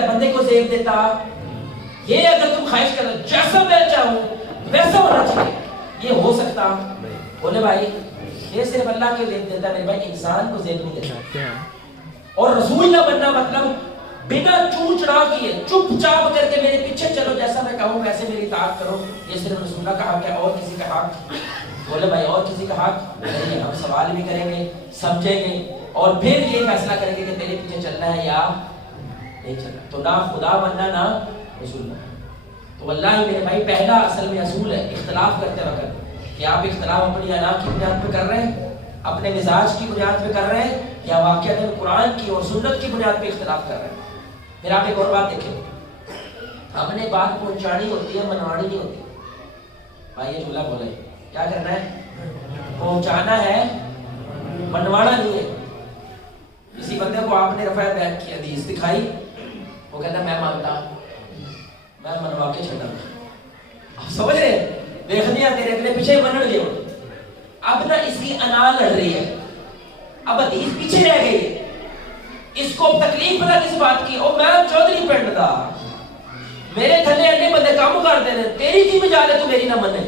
ہے بندے کو زیب دیتا. یہ اگر تم خواہش کرو جیسا میں چاہوں ویسا ہونا چاہیے، یہ ہو سکتا؟ بولے بھائی یہ صرف اللہ کے زیب دیتا ہے میرے بھائی، انسان کو زیب نہیں دیتا. اور رسول نہ بننا مطلب بنا چون چڑا کیے چپ چاپ کر کے میرے پیچھے چلو، جیسا میں کہوں ویسے میری اطاعت کرو. یہ صرف رسول اللہ کا حق ہے، اور کسی کا حق؟ بولے بھائی اور کسی کا حق نہیں ہے. ہم سوال بھی کریں گے، سمجھیں گے، اور پھر یہ فیصلہ کریں گے کہ تیرے پیچھے چلنا ہے یا نہیں چلنا. تو نہ خدا بننا نہ رسول بننا. تو واللہ میرے بھائی پہلا اصل میں اصول ہے اختلاف کرتے وقت کہ آپ اختلاف اپنی انا کی بنیاد پہ کر رہے ہیں، اپنے مزاج کی بنیاد پہ کر رہے ہیں، یا واقعہ قرآن کی اور سنت کی بنیاد پہ اختلاف کر رہے ہیں. پھر آپ ایک اور بات دیکھیں، ہم نے بات پہنچانی ہوتی ہے، منوانی نہیں ہوتی. بھائی یہ جملہ بولے کیا کرنا ہے؟ پہنچانا ہے، منوانا نہیں ہے. کسی بندے کو آپ نے رفع بیعت کی حدیث دکھائی، وہ کہتا ہے میں مانتا ہوں، میں منوا کے چھڑا. آپ سمجھ رہے ہیں؟ دیکھ لیا تیرے اپنے پیچھے بنڑ گئے. اب نہ اس کی انا لڑ رہی ہے، اب حدیث پیچھے رہ گئی ہے. اس کو تکلیف پتہ کس بات کی؟ او میں چودھری پنڈ دا، میرے تھلے انڈے بندے کام کر دے رہے، تیری کی مجال ہے تو میری نہ منے.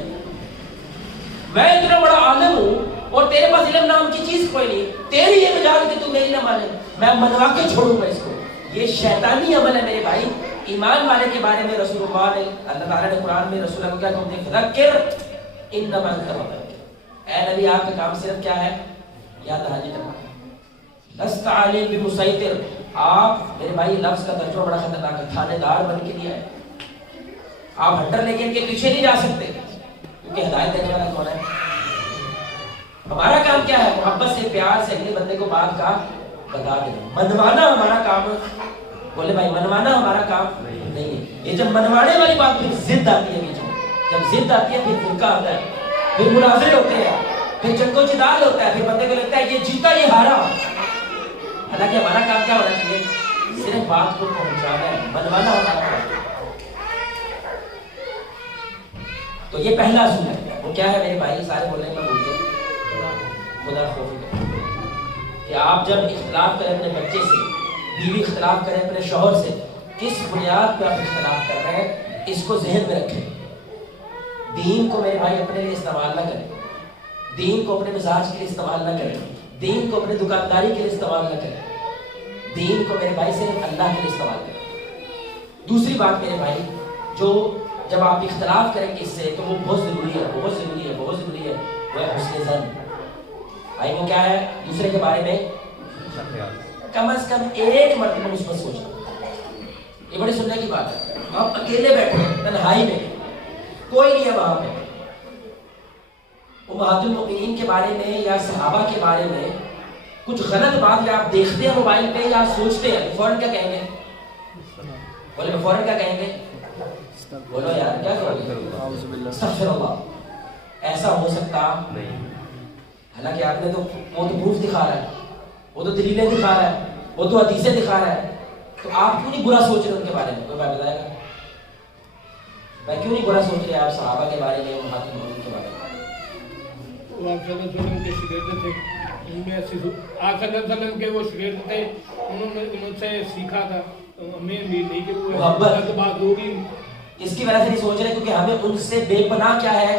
میں اتنا بڑا عالم ہوں اور تیرے پاس علم نام کی چیز کوئی نہیں، تیری یہ مجال کہ تو میری نہ مانے، میں منوا کے چھوڑوں گا اس کو. یہ شیطانی عمل ہے میرے بھائی. ایمان والے کے بارے میں رسول اللہ نے، اللہ تعالیٰ نے قرآن میں رسول اللہ کو کیا کہتے ہیں؟ فذکر انما انت مذکر. اے نبی آپ کا کام صرف کیا ہے؟ یاد دہانی کرنا. لست علیہم بمسیطر. آپ میرے بھائی لفظ کا ترجمہ بڑا خطرناک ہے، تھانے دار بن کے دیا ہے. آپ ہنٹر لے کے ان کے پیچھے نہیں جا سکتے کیونکہ ہدایت دینے والا کون ہے؟ ہمارا کام کیا ہے؟ محبت سے پیار سے اگلے بندے کو بات کا بتا دینا. منوانا ہمارا کام. بولے بھائی منوانا ہمارا کام نہیں ہے. یہ جب منوانے والی بات پھر ضد آتی ہے بیچ میں، جب ضد آتی ہے پھر فرقہ آتا ہے، پھر مناظرے ہوتے ہیں، پھر جنگ و جدال ہوتا ہے، پھر بندے کو لگتا ہے یہ جیتا یہ ہارا. حالانکہ ہمارا کام کیا ہونا چاہیے؟ صرف بات کو پہنچانا ہے، منوانا ہمارا کام. تو یہ پہلا اصول ہے. وہ کیا ہے میرے بھائی؟ سارے بولنے میں بھول گئے. خدا خوف کہ آپ جب اختلاف کریں اپنے بچے سے، بیوی اختلاف کریں اپنے شوہر سے، کس بنیاد پہ آپ اختلاف کر رہے ہیں اس کو ذہن میں رکھیں. دین کو میرے بھائی اپنے لیے استعمال نہ کریں، دین کو اپنے مزاج کے لیے استعمال نہ کریں، دین کو اپنے دکانداری کے لیے استعمال نہ کریں. دین کو میرے بھائی صرف اللہ کے لیے استعمال کریں. دوسری بات میرے بھائی، جو جب آپ اختلاف کریں گے اس سے تو وہ بہت ضروری ہے، بہت ضروری ہے، بہت ضروری ہے، وہ ہے حسن ظن. بھائی وہ کیا ہے؟ دوسرے کے بارے میں کم از کم ایک مرتبہ مثبت سوچنا. یہ بڑی سننے کی بات ہے. آپ اکیلے بیٹھے ہیں تنہائی میں، کوئی نہیں ہے وہاں پہ، امہات المؤمنین کے بارے میں یا صحابہ کے بارے میں کچھ غلط بات یا آپ دیکھتے ہیں موبائل پہ یا سوچتے ہیں، فوراً کیا کہیں گے؟ بولے فوراً کیا کہیں گے؟ بولو یار کیا کرو گے؟ استغفر اللہ. ایسا ہو سکتا نہیں. حالانکہ آپ نے تو وہ تو پروف دکھا رہا ہے، وہ تو دلیلیں دکھا رہا ہے، وہ تو حدیثیں دکھا رہا ہے. تو آپ کیوں نہیں برا سوچ رہے ان کے بارے میں؟ کوئی بات بتائے گا؟ میں کیوں نہیں برا سوچ رہے آپ صحابہ کے بارے میں، امہات المؤمنین کے بارے میں؟ آپ صلی اللہ علیہ وسلم کے شاگرد تھے، ان میں آپ صلی اللہ علیہ وسلم کے وہ شاگرد تھے، انہوں نے ان سے سیکھا تھا. ہمیں بھی نہیں کہ وہ محبت بات ہوگی اس کی وجہ سے نہیں سوچ رہے کیونکہ ہمیں ان سے بے پناہ کیا ہے؟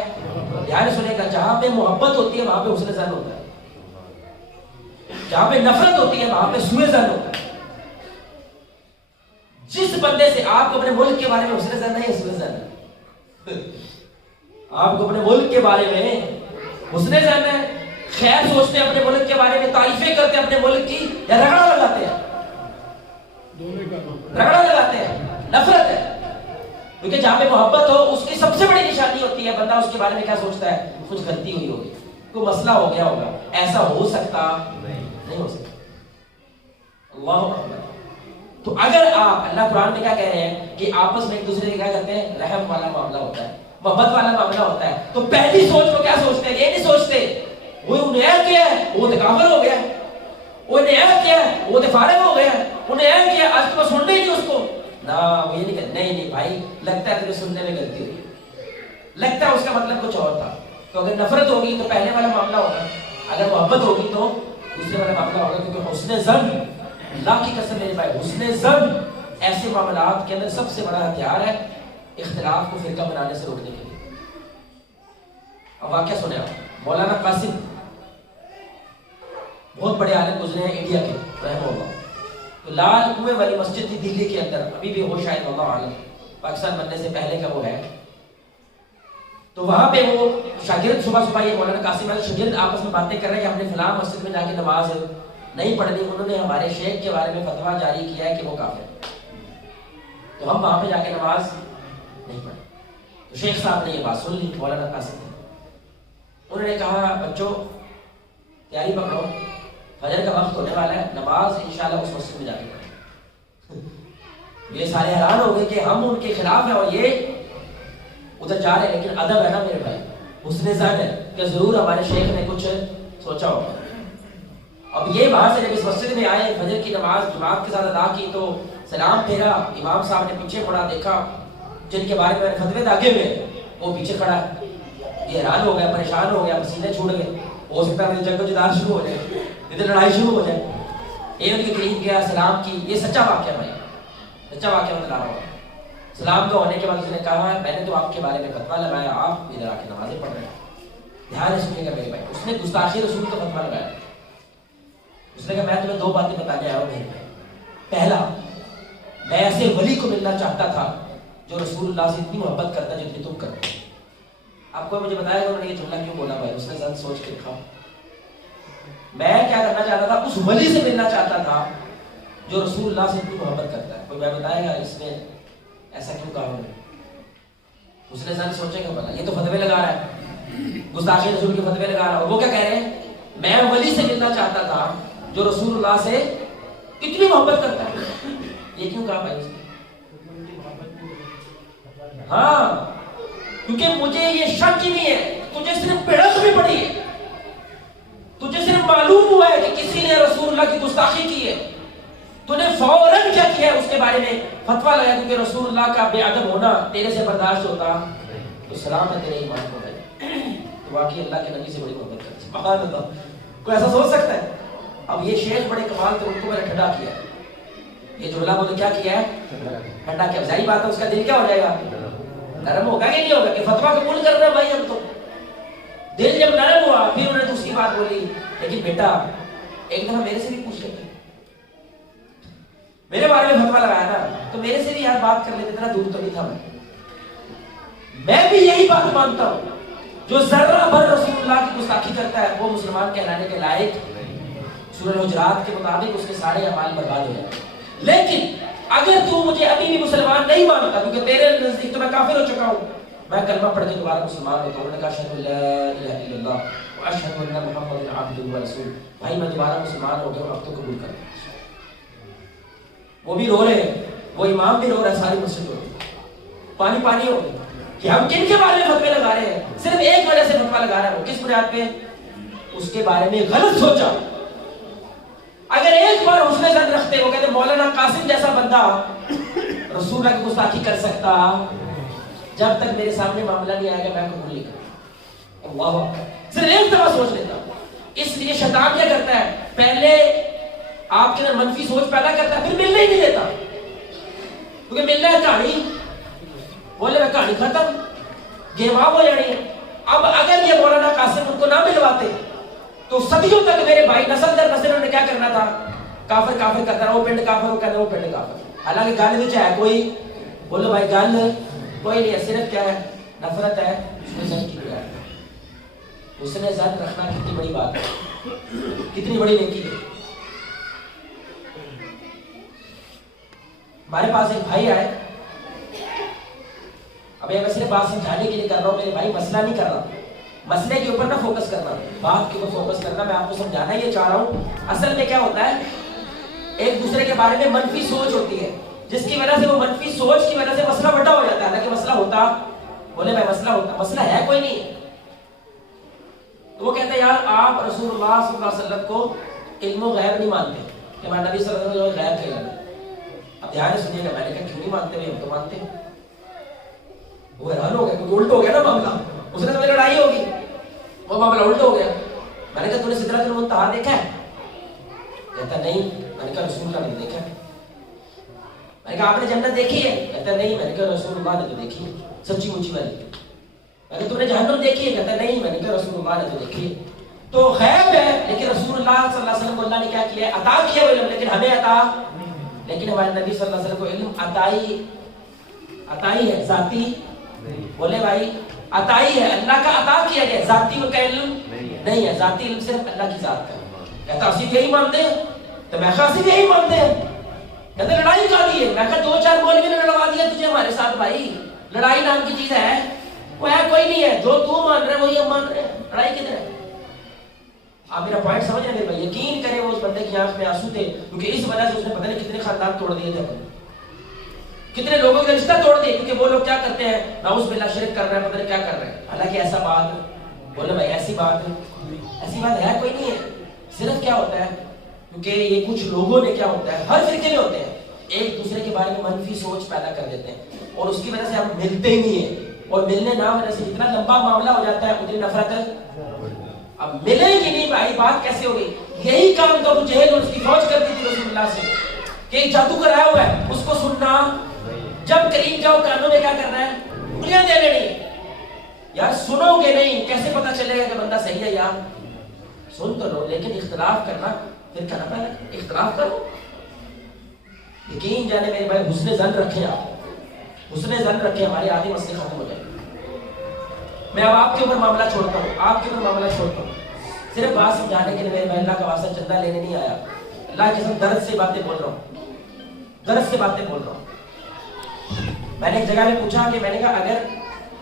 یار سنے گا، جہاں پہ محبت ہوتی ہے وہاں پہ حسن ظن ہوتا ہے، جہاں پہ نفرت ہوتی ہے وہاں پہ سوء ظن ہوتا ہے. جس بندے سے آپ کو اپنے ملک کے بارے میں حسن ظن نہیں، سوء ظن ہے. آپ کو اپنے ملک کے بارے میں حسن ظن ہے، خیر سوچتے ہیں اپنے ملک کے بارے میں، تعریفیں کرتے ہیں اپنے ملک کی، یا رگڑا لگاتے ہیں؟ رگڑا لگاتے ہیں، نفرت ہے. کیونکہ جہاں پہ محبت ہو اس کی سب سے بڑی نشانی ہوتی ہے بندہ اس کے بارے میں کیا سوچتا ہے؟ کچھ غلطی ہوئی ہوگی، کوئی مسئلہ ہو گیا ہوگا. ایسا ہو سکتا نہیں ہو سکتا. اللہ اکبر. تو اگر آپ، اللہ قرآن میں کیا کہہ رہے ہیں کہ آپس میں ایک دوسرے سے کیا کرتے ہیں؟ رحم والا معاملہ ہوتا ہے، محبت والا معاملہ ہوتا ہے. تو پہلی سوچ کو کیا سوچتے ہیں؟ یہ نہیں سوچتے وہ انہیں کیا ہے وہ تو کافر ہو گیا، وہ انہیں کیا ہے وہ تو فارغ ہو گیا، انہیں کیا آج تو سننے نہیں اس کو نا. وہ یہ نہیں کہتے نہیں بھائی لگتا ہے تجھے سننے میں غلطی ہوئی، لگتا ہے اس کا مطلب کچھ اور تھا. تو اگر نفرت ہوگی تو پہلے والا معاملہ ہوگا، اگر محبت ہوگی تو دوسرے والا معاملہ ہوگا. کیونکہ حسن ظن، اللہ کی قسم میرے بھائی، حسن ظن ایسے معاملات کے اندر سب سے بڑا ہتھیار ہے اختلاف کو فرقہ بنانے سے روکنے کے لیے. اب واقعہ سنیں آپ. مولانا قاسم بہت بڑے عالم گزرے ہیں انڈیا کے رحمہ اللہ. تو لال کنویں والی مسجد تھی دلی کے اندر, ابھی بھی وہ شاید اللہ عالم پاکستان بننے سے پہلے کا وہ ہے. تو وہاں پہ وہ شاگرد صبح صبح یہ مولانا قاسم والے شاگرد آپس میں باتیں کر رہے ہیں کہ ہم نے فلاں مسجد میں جا کے نماز نہیں پڑھنی, انہوں نے ہمارے شیخ کے بارے میں فتویٰ جاری کیا ہے کہ وہ کافر ہے, تو ہم وہاں پہ جا کے نماز نہیں پڑھیں. تو شیخ صاحب نے یہ بات سن لی مولانا قاسم نے. انہوں نے کہا بچوں تیاری پکڑو, فجر کا وقت ہونے والا ہے, نماز انشاءاللہ اس مسجد میں جا کے پڑھیں. یہ سارے حیران ہو گئے کہ ہم ان کے خلاف ہیں اور یہ ادھر جا رہے ہیں, لیکن ادب ہے نا میرے بھائی, حسن ظن ہے کہ ضرور ہمارے شیخ نے کچھ سوچا ہوگا. اب یہ وہاں سے جب اس مسجد میں آئے, فجر کی نماز جماعت کے ساتھ ادا کی, تو سلام پھیرا, امام صاحب نے پیچھے مڑا, دیکھا جن کے بارے میں فتوے داغے ہوئے وہ پیچھے کھڑا ہے. یہ حیران ہو گیا, پریشان ہو گیا, پسینے چھوڑ گئے, ہو سکتا ہے جنگ و جدال شروع ہو جائے, ادھر لڑائی شروع ہو جائے. یہ ان کے قریب گیا, سلام کی. یہ سچا واقعہ بھائی, سچا واقعہ بتا رہا ہوں. سلام کا ہونے کے بعد اس نے کہا میں نے تو آپ کے بارے میں فتویٰ لگایا, آپ ادھر آ کے نمازیں پڑھ رہے ہیں. دھیان سے سنیے گا میرے بھائی, اس نے گستاخی رسول کا فتویٰ لگایا. اس نے کہا میں تمہیں 2 باتیں بتانے آیا ہوں میرے بھائی. پہلا, میں ایسے ولی کو ملنا چاہتا تھا جو رسول اللہ سے اتنی محبت کرتا جتنی تم کرتے. آپ کو مجھے بتایا کہ انہوں نے یہ جملہ کیوں بولا بھائی, اس نے ذرا سوچ کے دیکھا. میں کیا کرنا چاہتا تھا, اس ولی سے ملنا چاہتا تھا جو رسول اللہ سے اتنی محبت کرتا ہے. کوئی میں بتائے گا اس نے ایسا کیوں کہا انہوں نے؟ اس نے ذرا سوچے گا بھلا, یہ تو فتوے لگا رہا ہے, گستاخی رسول کے فتوے لگا رہا ہے. اور وہ کیا کہہ رہے ہیں, میں ولی سے ملنا چاہتا تھا جو رسول اللہ سے اتنی محبت کرتا ہے. یہ کیوں کہا بھائی اس نے؟ ہاں, کیونکہ مجھے یہ شک ہی نہیں ہے, تجھے صرف پڑھت بھی پڑی ہے, تجھے صرف معلوم ہوا ہے کہ کسی نے رسول اللہ کی گستاخی کی ہے, تو نے فوراً کیا کیا ہے اس کے بارے میں فتویٰ لگایا, کیونکہ رسول اللہ کا بے ادب ہونا تیرے سے برداشت ہوتا تو سلام ہے تیرے ایمان کو بھائی. تو واقعی اللہ کے نبی سے بڑی محبت کرتی, سبحان اللہ. کوئی ایسا سوچ سکتا ہے؟ اب یہ شیخ بڑے کمال تھے, ان کو میں نے ٹھنڈا کیا. یہ جملہ بولے کیا کیا ہے, ٹھنڈا کیا. ظاہری بات ہے اس کا دل کیا ہو جائے گا, نرم ہوگا کہ نہیں ہوگا, کہ فتویٰ قبول کر رہے ہیں بھائی ہم تو. دل جب نرم ہوا پھر انہوں نے دوسری بات بولی, لیکن بیٹا ایک دفعہ میرے سے بھی پوچھ لیتے, میرے بارے میں فتویٰ لگایا نا, تو میرے سے بھی یار بات کر لیتے, اتنا دور تو نہیں تھا. میں بھی یہی بات مانتا ہوں, جو ذرہ بھر رسول اللہ کی گستاخی کرتا ہے وہ مسلمان کہلانے کے لائق. سورہ حجرات کے مطابق اس کے سارے اعمال برباد ہو جائیں. لیکن اگر تو مجھے ابھی بھی مسلمان نہیں مانتا, کیونکہ تیرے نزدیک تو میں کافر ہو چکا ہوں, میں کلمہ پڑھ کے دوبارہ مسلمان ہوتا ہوں. انہوں نے کہا اشہد ان لا الہ الا اللہ واشہد ان محمد عبدہ ورسولہ. بھائی میں دوبارہ مسلمان ہو گیا ہوں, اب تو قبول کر. وہ بھی رو رہے ہیں, وہ امام بھی رو رہا ہے, ساری مسجد رو رہی ہے, پانی پانی ہو گئی کہ ہم کن کے بارے میں فتوے لگا رہے ہیں. صرف ایک وجہ سے فتویٰ لگا رہا ہے, وہ کس بنیاد پہ, اس کے بارے میں غلط سوچا. اگر ایک بار حسن ظن رکھتے, وہ کہتے مولانا قاسم جیسا بندہ رسول اللہ کی گستاخی کر سکتا, جب تک میرے سامنے معاملہ نہیں آئے گا میں قبول نہیں کروں. اللہ, صرف ایک دفعہ سوچ لیتا. اس لیے شیطان کیا کرتا ہے, پہلے آپ کے اندر منفی سوچ پیدا کرتا ہے, پھر ملنے ہی نہیں دیتا. کیونکہ ملنا ہے کہانی, بولے میں کہانی ختم, گیم آف ہو جانی ہے. اب اگر یہ مولانا قاسم ان کو نہ ملواتے تو صدیوں تک میرے بھائی نسل در نسل انہوں نے کیا کرنا تھا, کافر کافر کرتا رہا, وہ پنڈ کافر, وہ کہتے وہ پنڈ کافر. حالانکہ گل وچ ہے کوئی, بولو بھائی گل کوئی نہیں ہے, صرف کیا ہے, نفرت ہے. حسن ظن کی بنیاد ہے. حسن ظن رکھنا کتنی بڑی بات ہے, کتنی بڑی نیکی ہے. ہمارے پاس ایک بھائی آئے, اب یہ میں صرف بات سمجھانے کے لیے کر رہا ہوں میرے بھائی, مسئلہ نہیں کر رہا, مسئلے کے اوپر نہ فوکس کرنا, بات کے اوپر فوکس کرنا. میں آپ کو سمجھانا یہ چاہ رہا ہوں, اصل میں کیا ہوتا ہے, ایک دوسرے کے بارے میں منفی سوچ ہوتی ہے, جس کی وجہ سے وہ منفی سوچ کی وجہ سے مسئلہ بڑا ہو جاتا ہے. حالانکہ مسئلہ ہوتا, بولے میں مسئلہ ہوتا, مسئلہ ہے کوئی نہیں. تو وہ کہتے ہیں یار آپ رسول اللہ صلی اللہ علیہ وسلم کو علم و غیب نہیں مانتے, کہ ہمارے نبی صلی اللہ علیہ وسلم غیب کہلانا. اب دھیان سے سنیے گا, میں نے کہا کیوں نہیں مانتے, ہم تو مانتے ہیں. وہ حیران ہو گیا, کیونکہ الٹ ہو گیا نا معاملہ. اس نے تو لڑائی ہوگی, وہ معاملہ الٹ ہو گیا. میں نے کہا تو نے سدرۃ المنتہا دیکھا ہے؟ کہتا نہیں. میں نے کہا رسول اللہ نہیں دیکھا. میں نے کہا آپ نے جنت دیکھی ہے؟ کہتا ہے نہیں. میں نے کہا رسول اللہ نے تو دیکھی ہے سچی مچی والی. میں نے تم نے جہنم دیکھی ہے؟ کہتا ہے نہیں. میں نے کہا رسول اللہ نے تو دیکھی ہے. تو غیب ہے لیکن رسول اللہ صلی اللہ علیہ وسلم کو اللہ نے کیا کیا؟ عطا کیا وہ علم, لیکن ہمیں عطا, لیکن ہمارے نبی صلی اللہ علیہ وسلم کو علم عطائی ہے, ذاتی. بولے بھائی عطائی ہے, اللہ کا عطا کیا گیا, ذاتی کا علم نہیں ہے. ذاتی علم صرف اللہ کی ذات کا. کہتا اسی یہی مانتے ہیں, تو میں کہا اسی یہی مانتے ہیں. کہتے لڑائی کا دی ہے. میں کہا 2-4 مولوی نے لڑوا دیا تجھے ہمارے ساتھ بھائی. لڑائی نام کی چیز ہے وہ ہے کوئی نہیں ہے, جو تو مان رہے وہی ہم مان رہے ہیں. لڑائی کدھر ہے؟ آپ میرا پوائنٹ سمجھ رہے ہیں بھائی؟ یقین کریں وہ اس بندے کی آنکھ میں آنسو تھے, کیونکہ اس وجہ سے اس نے پتہ نہیں کتنے خاندان توڑ دیے تھے, کتنے لوگوں کے رشتہ توڑ دیے, کیونکہ وہ لوگ کیا کرتے ہیں, نعوذ باللہ شرک کر رہے ہیں, پتہ نہیں کیا کر رہے ہیں. حالانکہ ایسا بات بولے بھائی ایسی بات ہے کوئی نہیں ہے. صرف کیا ہوتا ہے, کیونکہ یہ کچھ لوگوں نے کیا ہوتا ہے, ہر فرقے میں ہوتے ہیں, ایک دوسرے کے بارے میں منفی سوچ پیدا کر دیتے ہیں, اور اس کی وجہ سے ہم ملتے ہی نہیں ہیں, اور ملنے نہ ہونے سے اتنا لمبا معاملہ ہو جاتا ہے, اتنی نفرت ہے. اب ملے ہی نہیں بھائی, بات کیسے ہو گئی؟ یہی کام تو ابو جہل اور اس کی فوج کرتی تھی رسول اللہ سے, کہ ایک جادوگر آیا ہوا ہے اس کو سننا, جب قریب جاؤ کانوں میں کیا کرنا ہے, انگلیاں دے لینی. یار سنو گے نہیں کیسے پتا چلے گا کہ بندہ صحیح ہے یار؟ سن تو لو, لیکن اختلاف کرنا پھر کہنا پہلے اختلاف کرو. یقین جانے میرے بھائی, حسن ظن رکھیں, آپ حسن ظن رکھیں, ہمارے آدھی مسئلے ختم ہو جائیں. میں اب آپ کے اوپر معاملہ چھوڑتا ہوں, آپ کے اوپر معاملہ چھوڑتا ہوں, صرف بات سمجھانے کے لیے میرے بھائی اللہ کا واسطہ چندہ لینے نہیں آیا. اللہ کے ساتھ درد سے باتیں بول رہا ہوں, درد سے باتیں بول رہا ہوں. میں نے ایک جگہ میں پوچھا کہ میں نے کہا اگر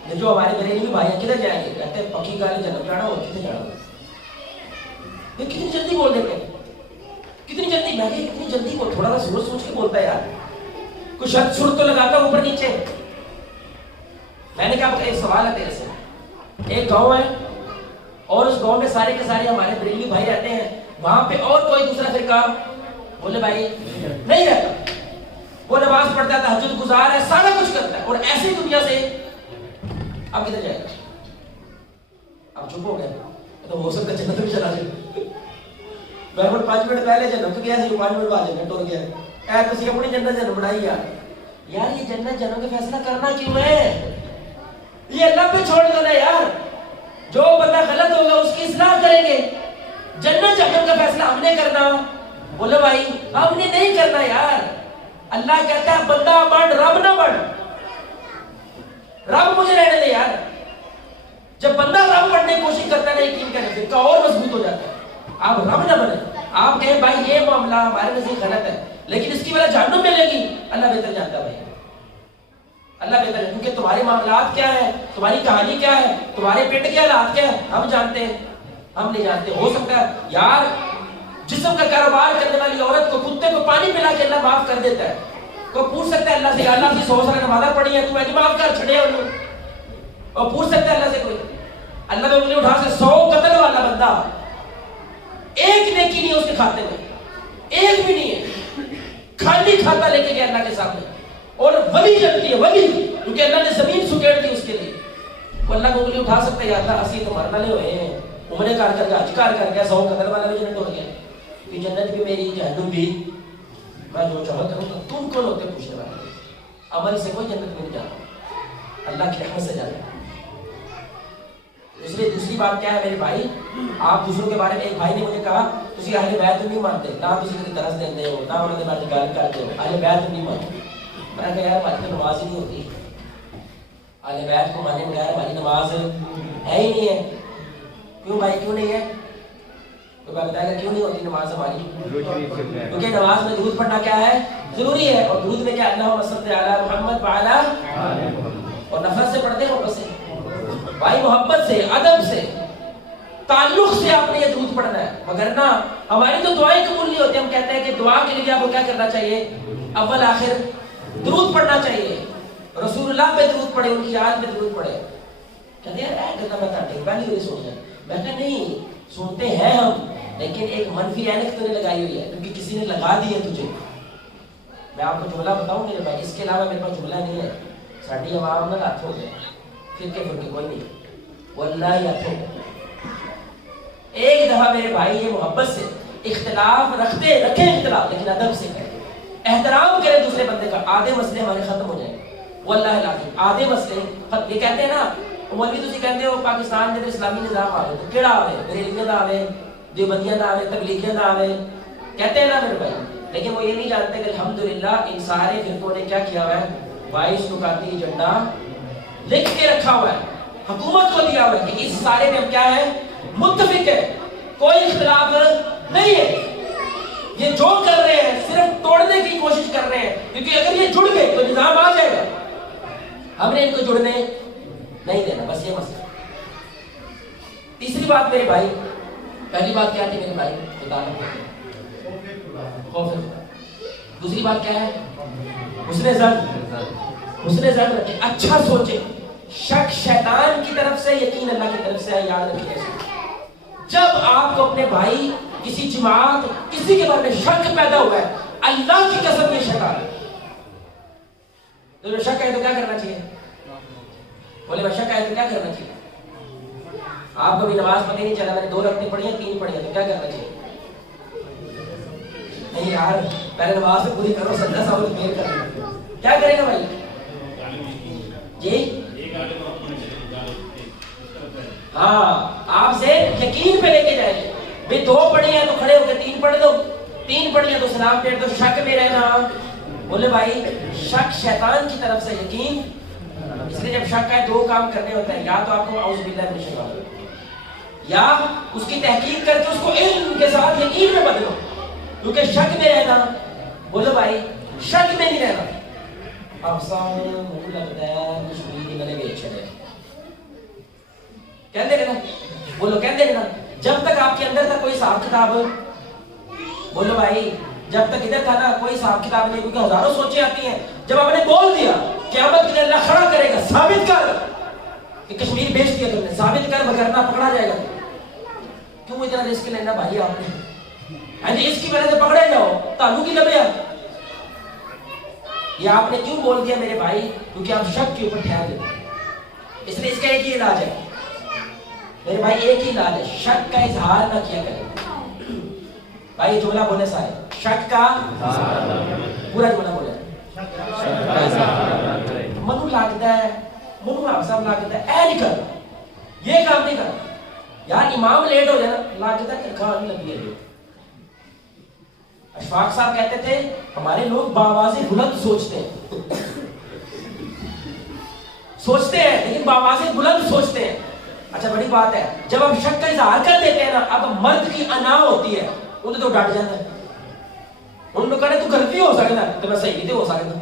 یہ جو ہمارے بریلوی بھائی ہیں کدھر جائیں گے؟ کہتے ہیں پکی گالی جنم جانا ہو, کدھر جانا ہو. یہ کتنی جلدی بول دیتے ہیں, کتنی جلدی. میں کہ کتنی جلدی بول, تھوڑا سا سوچ کے بولتا ہے یار, کچھ شرط سر تو لگاتا اوپر نیچے. میں نے کہا ایک سوال ہے تیرے سے, ایک گاؤں ہے اور اس گاؤں میں سارے کے سارے ہمارے بریلوی بھائی رہتے ہیں, وہاں پہ اور کوئی دوسرا فرقہ بولے بھائی نہیں رہتا, وہ نماز پڑھتا ہے, تہجد گزار ہے, سارا کچھ کرتا ہے, اور ایسی دنیا سے اب کدھر جائے گا؟ اب چپ ہو گئے, تو ہو سکتا ہے جنت میں چلا جائے. میں 5 منٹ پہلے جنم تو گیا سی, 5 منٹ بعد جنت ٹر گیا. اے تسی اپنی جنت جنم بنائی یار. یار یہ جنت جنم کا فیصلہ کرنا کیوں ہے؟ یہ اللہ پہ چھوڑ دو نا یار. جو بندہ غلط ہوگا اس کی اصلاح کریں گے. جنت جہنم کا فیصلہ ہم نے کرنا, بولے بھائی ہم نے نہیں کرنا یار. اللہ کہتا ہے بندہ بن, رب نہ بن. رب مجھے رہنے دے یار. جب بندہ رب بننے کی کوشش کرتا ہے نا, یقین کریں فرقہ اور مضبوط ہو جاتا ہے. آپ رب نہ بنے, آپ کہیں بھائی یہ معاملہ ہمارے نزدیک غلط ہے لیکن اس کی وجہ جہنم ملے گی, اللہ بہتر جانتا ہے بھائی, اللہ بہتر ہے. کیونکہ تمہارے معاملات کیا ہے, تمہاری کہانی کیا ہے, تمہارے پیٹ کے حالات کیا ہے, ہم جانتے ہیں, ہم نہیں جانتے. ہو سکتا ہے یار جسم کا کاروبار کرنے والی عورت کو کتے کو پانی پلا کے اللہ معاف کر دیتا ہے. کوئی پوچھ سکتا ہے اللہ سے, اللہ سے 100 سال نمازیں پڑھی ہیں, تو میں معاف کر چھڑے انہوں, اور پوچھ سکتا ہے اللہ سے کوئی, اللہ نے انگلی اٹھا سے 100 قتل والا بندہ ایک نیکی نہیں اس کے کھاتے میں, ایک بھی نہیں ہے, خالی کھاتا لے کے گیا اللہ کے سامنے, اور ولی جلتی ہے ولی, کیونکہ اللہ نے زمین سکیڑ دی اس کے لیے. وہ اللہ کو انگلی اٹھا سکتا ہے, یا اللہ اسی تو مرنا لے ہوئے ہیں, عمرے کار کر کے حج کار کر گیا, 100 قتل والا بھی جنت ہو گیا, کہ جنت بھی میری جہنم بھی, میں جو چاہتا کروں گا. تم کون ہوتے پوچھنے والے؟ عمل سے کوئی جنت میں نہیں جاتا, اللہ کی رحمت سے جاتا. اس لیے دوسری بات کیا ہے میرے بھائی, آپ دوسروں کے بارے میں, ایک بھائی نے مجھے کہا تسی اہل بیت نہیں مانتے, نہ تسی کسی طرح سے دیندے ہو, نہ انہوں نے بات گال کرتے ہو, اہل بیت نہیں مانتے. میں نے کہا یار ہماری تو نماز ہی نہیں ہوتی, اہل بیت کو مانے بغیر ہماری نماز ہے ہی نہیں ہے. کیوں بھائی کیوں نہیں ہے؟ تو میں بتایا گا کیوں نہیں ہوتی نماز ہماری, کیونکہ نماز میں درود پڑھنا کیا ہے, ضروری ہے. اور درود میں کیا, اللہم صلی علی محمد وعلی, اور نفرت سے پڑھتے ہیں محبت سے بھائی, محبت سے, ادب سے, تعلق سے آپ نے یہ درود پڑھنا ہے. مگر نہ ہماری تو دعائیں قبول نہیں ہوتی. ہم کہتے ہیں کہ دعا کے لیے آپ کو کیا کرنا چاہیے, اول آخر درود پڑھنا چاہیے. رسول اللہ پہ درود پڑھے, ان کی یاد میں درود پڑھے. کہتے ہیں یار کہتا میں تھا پہلی بار سن جائے. میں کہا نہیں سنتے ہیں ہم, لیکن ایک منفی اینک تو نے لگائی ہوئی ہے, کیونکہ کسی نے لگا دی ہے تجھے. میں آپ کو جملہ بتاؤں میرے بھائی, اس کے علاوہ میرے پاس جملہ نہیں ہے. ساڑھی عوام میں ہاتھ ہو گئے, فرقے کوئی نہیں, واللہ ہاتھ ہو گئے. ایک دفعہ میرے بھائی یہ محبت سے اختلاف رکھیں اختلاف, لیکن ادب سے کریں. احترام کرے دوسرے بندے کا, آدھے مسئلے ہمارے ختم ہو جائیں گے. واللہ العظیم آدھے مسئلے یہ کہتے ہیں نا مولوی تسی کہتے ہو پاکستان کے اسلامی نظام آوے تو کیڑا آوے, بریلویاں دا آوے, دیوبندیاں دا آوے, تبلیغیاں دا آوے, کہتے ہیں نا میرے بھائی, لیکن وہ یہ نہیں جانتے کہ الحمدللہ ان سارے فرقوں نے کیا کیا ہوا ہے, 22 نکاتی ایجنڈا لکھ کے رکھا ہوا ہے, حکومت کو دیا ہوا ہے کہ اس سارے میں ہم کیا ہے, متفق ہے, کوئی اختلاف نہیں ہے. یہ جو کر رہے ہیں صرف توڑنے کی کوشش کر رہے ہیں, کیونکہ اگر یہ جڑ گئے تو نظام آ جائے گا. ہم نے ان کو جڑنے نہیں دینا, بس یہ مسئلہ. تیسری بات میرے بھائی, پہلی بات کیا تھی میرے بھائی, خوف. دوسری بات کیا ہے, حسن ظن رکھے, اچھا سوچے. شک شیطان کی طرف سے, یقین اللہ کی طرف سے. یاد رکھیے جب آپ کو اپنے بھائی, کسی جماعت, کسی کے بارے میں شک پیدا ہوا ہے, اللہ کی قسم یہ شیطان ہے. تو شک ہے تو کیا کرنا چاہیے, بولے میں شک ہے تو کیا کرنا چاہیے. آپ کو بھی نماز پتہ نہیں چلا, میں نے 2 رکعتیں پڑھی ہیں 3 پڑھی ہیں, تو کیا کرنا چاہیے. نہیں یار پہلے نماز سے پوری کرو, سجدہ ساہو تو دیر کرنا. کیا کرے گا بھائی جی, ہاں آپ سے یقین پہ لے کے جائیں گے. بھئی 2 پڑھی ہیں تو کھڑے ہو کے 3 پڑھ دو, 3 پڑھی ہیں تو سلام پھیر دو. شک میں رہنا, بولے بھائی شک شیطان کی طرف سے, یقین. اس لیے جب شک کا 2 کام کرنے ہوتا ہے, یا تو آپ کو اعوذ باللہ من الشیطان, یا اس کی تحقیق کر کے اس کو علم کے ساتھ یقین میں بدلو. کیونکہ شک میں رہنا, بولو بھائی شک میں نہیں رہنا. اب سامنے مجھے لگتا ہے کشمیری میں نے بھی اچھا ہے, کہتے ہیں نا, بولو کہتے ہیں نا, جب تک آپ کے اندر تھا کوئی حساب کتاب, بولو بھائی جب تک ادھر تھا نا کوئی حساب کتاب نہیں, کیونکہ ہزاروں سوچیں آتی ہیں. جب آپ نے بول دیا قیامت کے دن اللہ کھڑا کرے گا, ثابت کر کہ کشمیر بیچ دیا تم نے, ثابت کر وگرنہ پکڑا جائے گا. کیوں اتنا رسک لینا بھائی آپ نے, ہاں جی اس کی وجہ سے پکڑے جاؤ, تالو کی لبیا. یہ آپ نے کیوں بول دیا میرے بھائی, کیونکہ آپ شک کے اوپر ٹھہر گئے. اس لیے اس کا ایک ہی علاج ہے میرے بھائی, ایک ہی علاج ہے, شک کا اظہار نہ کیا کرے. بھائی جملہ بولے سارے, شک کا پورا جملہ بولے. منو لگتا ہے, منو آپ صاحب لگتا ہے, اے نہیں کرنا, یہ کام نہیں کرنا. یار امام لیٹ ہو جائے نا, لگتا ہے کہ کھان لگی ہے. اشفاق صاحب کہتے تھے ہمارے لوگ باوازِ بلند سوچتے ہیں, سوچتے ہیں لیکن باوازِ بلند سوچتے ہیں. اچھا بڑی بات ہے, جب ہم شک کا اظہار کر دیتے ہیں نا, اب مرد کی انا ہوتی ہے, انہیں تو ڈٹ جاتا ہے. ان لوگ کہتے تو غلطی ہو سکتا ہے, تو میں صحیح نہیں ہو سکتا.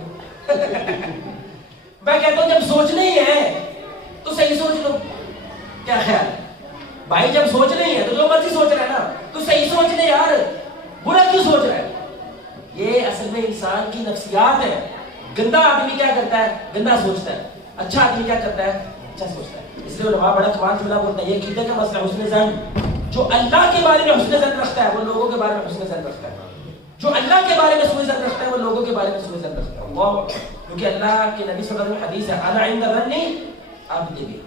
میں کہتا ہوں جب سوچنا ہی ہے تو صحیح سوچ لو. کیا خیال بھائی, جب سوچنا ہی ہے تو جو مرضی سوچ رہا ہے نا, تو صحیح سوچ لے یار, برا کیوں سوچ رہا ہے. یہ اصل میں انسان کی نفسیات ہے. گندا آدمی کیا کرتا ہے, گندا سوچتا ہے. اچھا آدمی کیا کرتا ہے, اچھا سوچتا ہے. اس لیے علماء بڑا کمال جملہ بولتا ہے, یہ عقیدے کا مسئلہ حسن ظن. جو اللہ کے بارے میں حسن ظن رکھتا ہے وہ لوگوں کے بارے میں حسن ظن رکھتا ہے. جو اللہ کے بارے میں سوء ظن رکھتا ہے وہ لوگوں کے بارے میں سوء ظن رکھتا ہے. اللہ, کیونکہ اللہ کے نبی صلی اللہ علیہ وسلم حدیث ہے, انا عند ظن عبدی بی,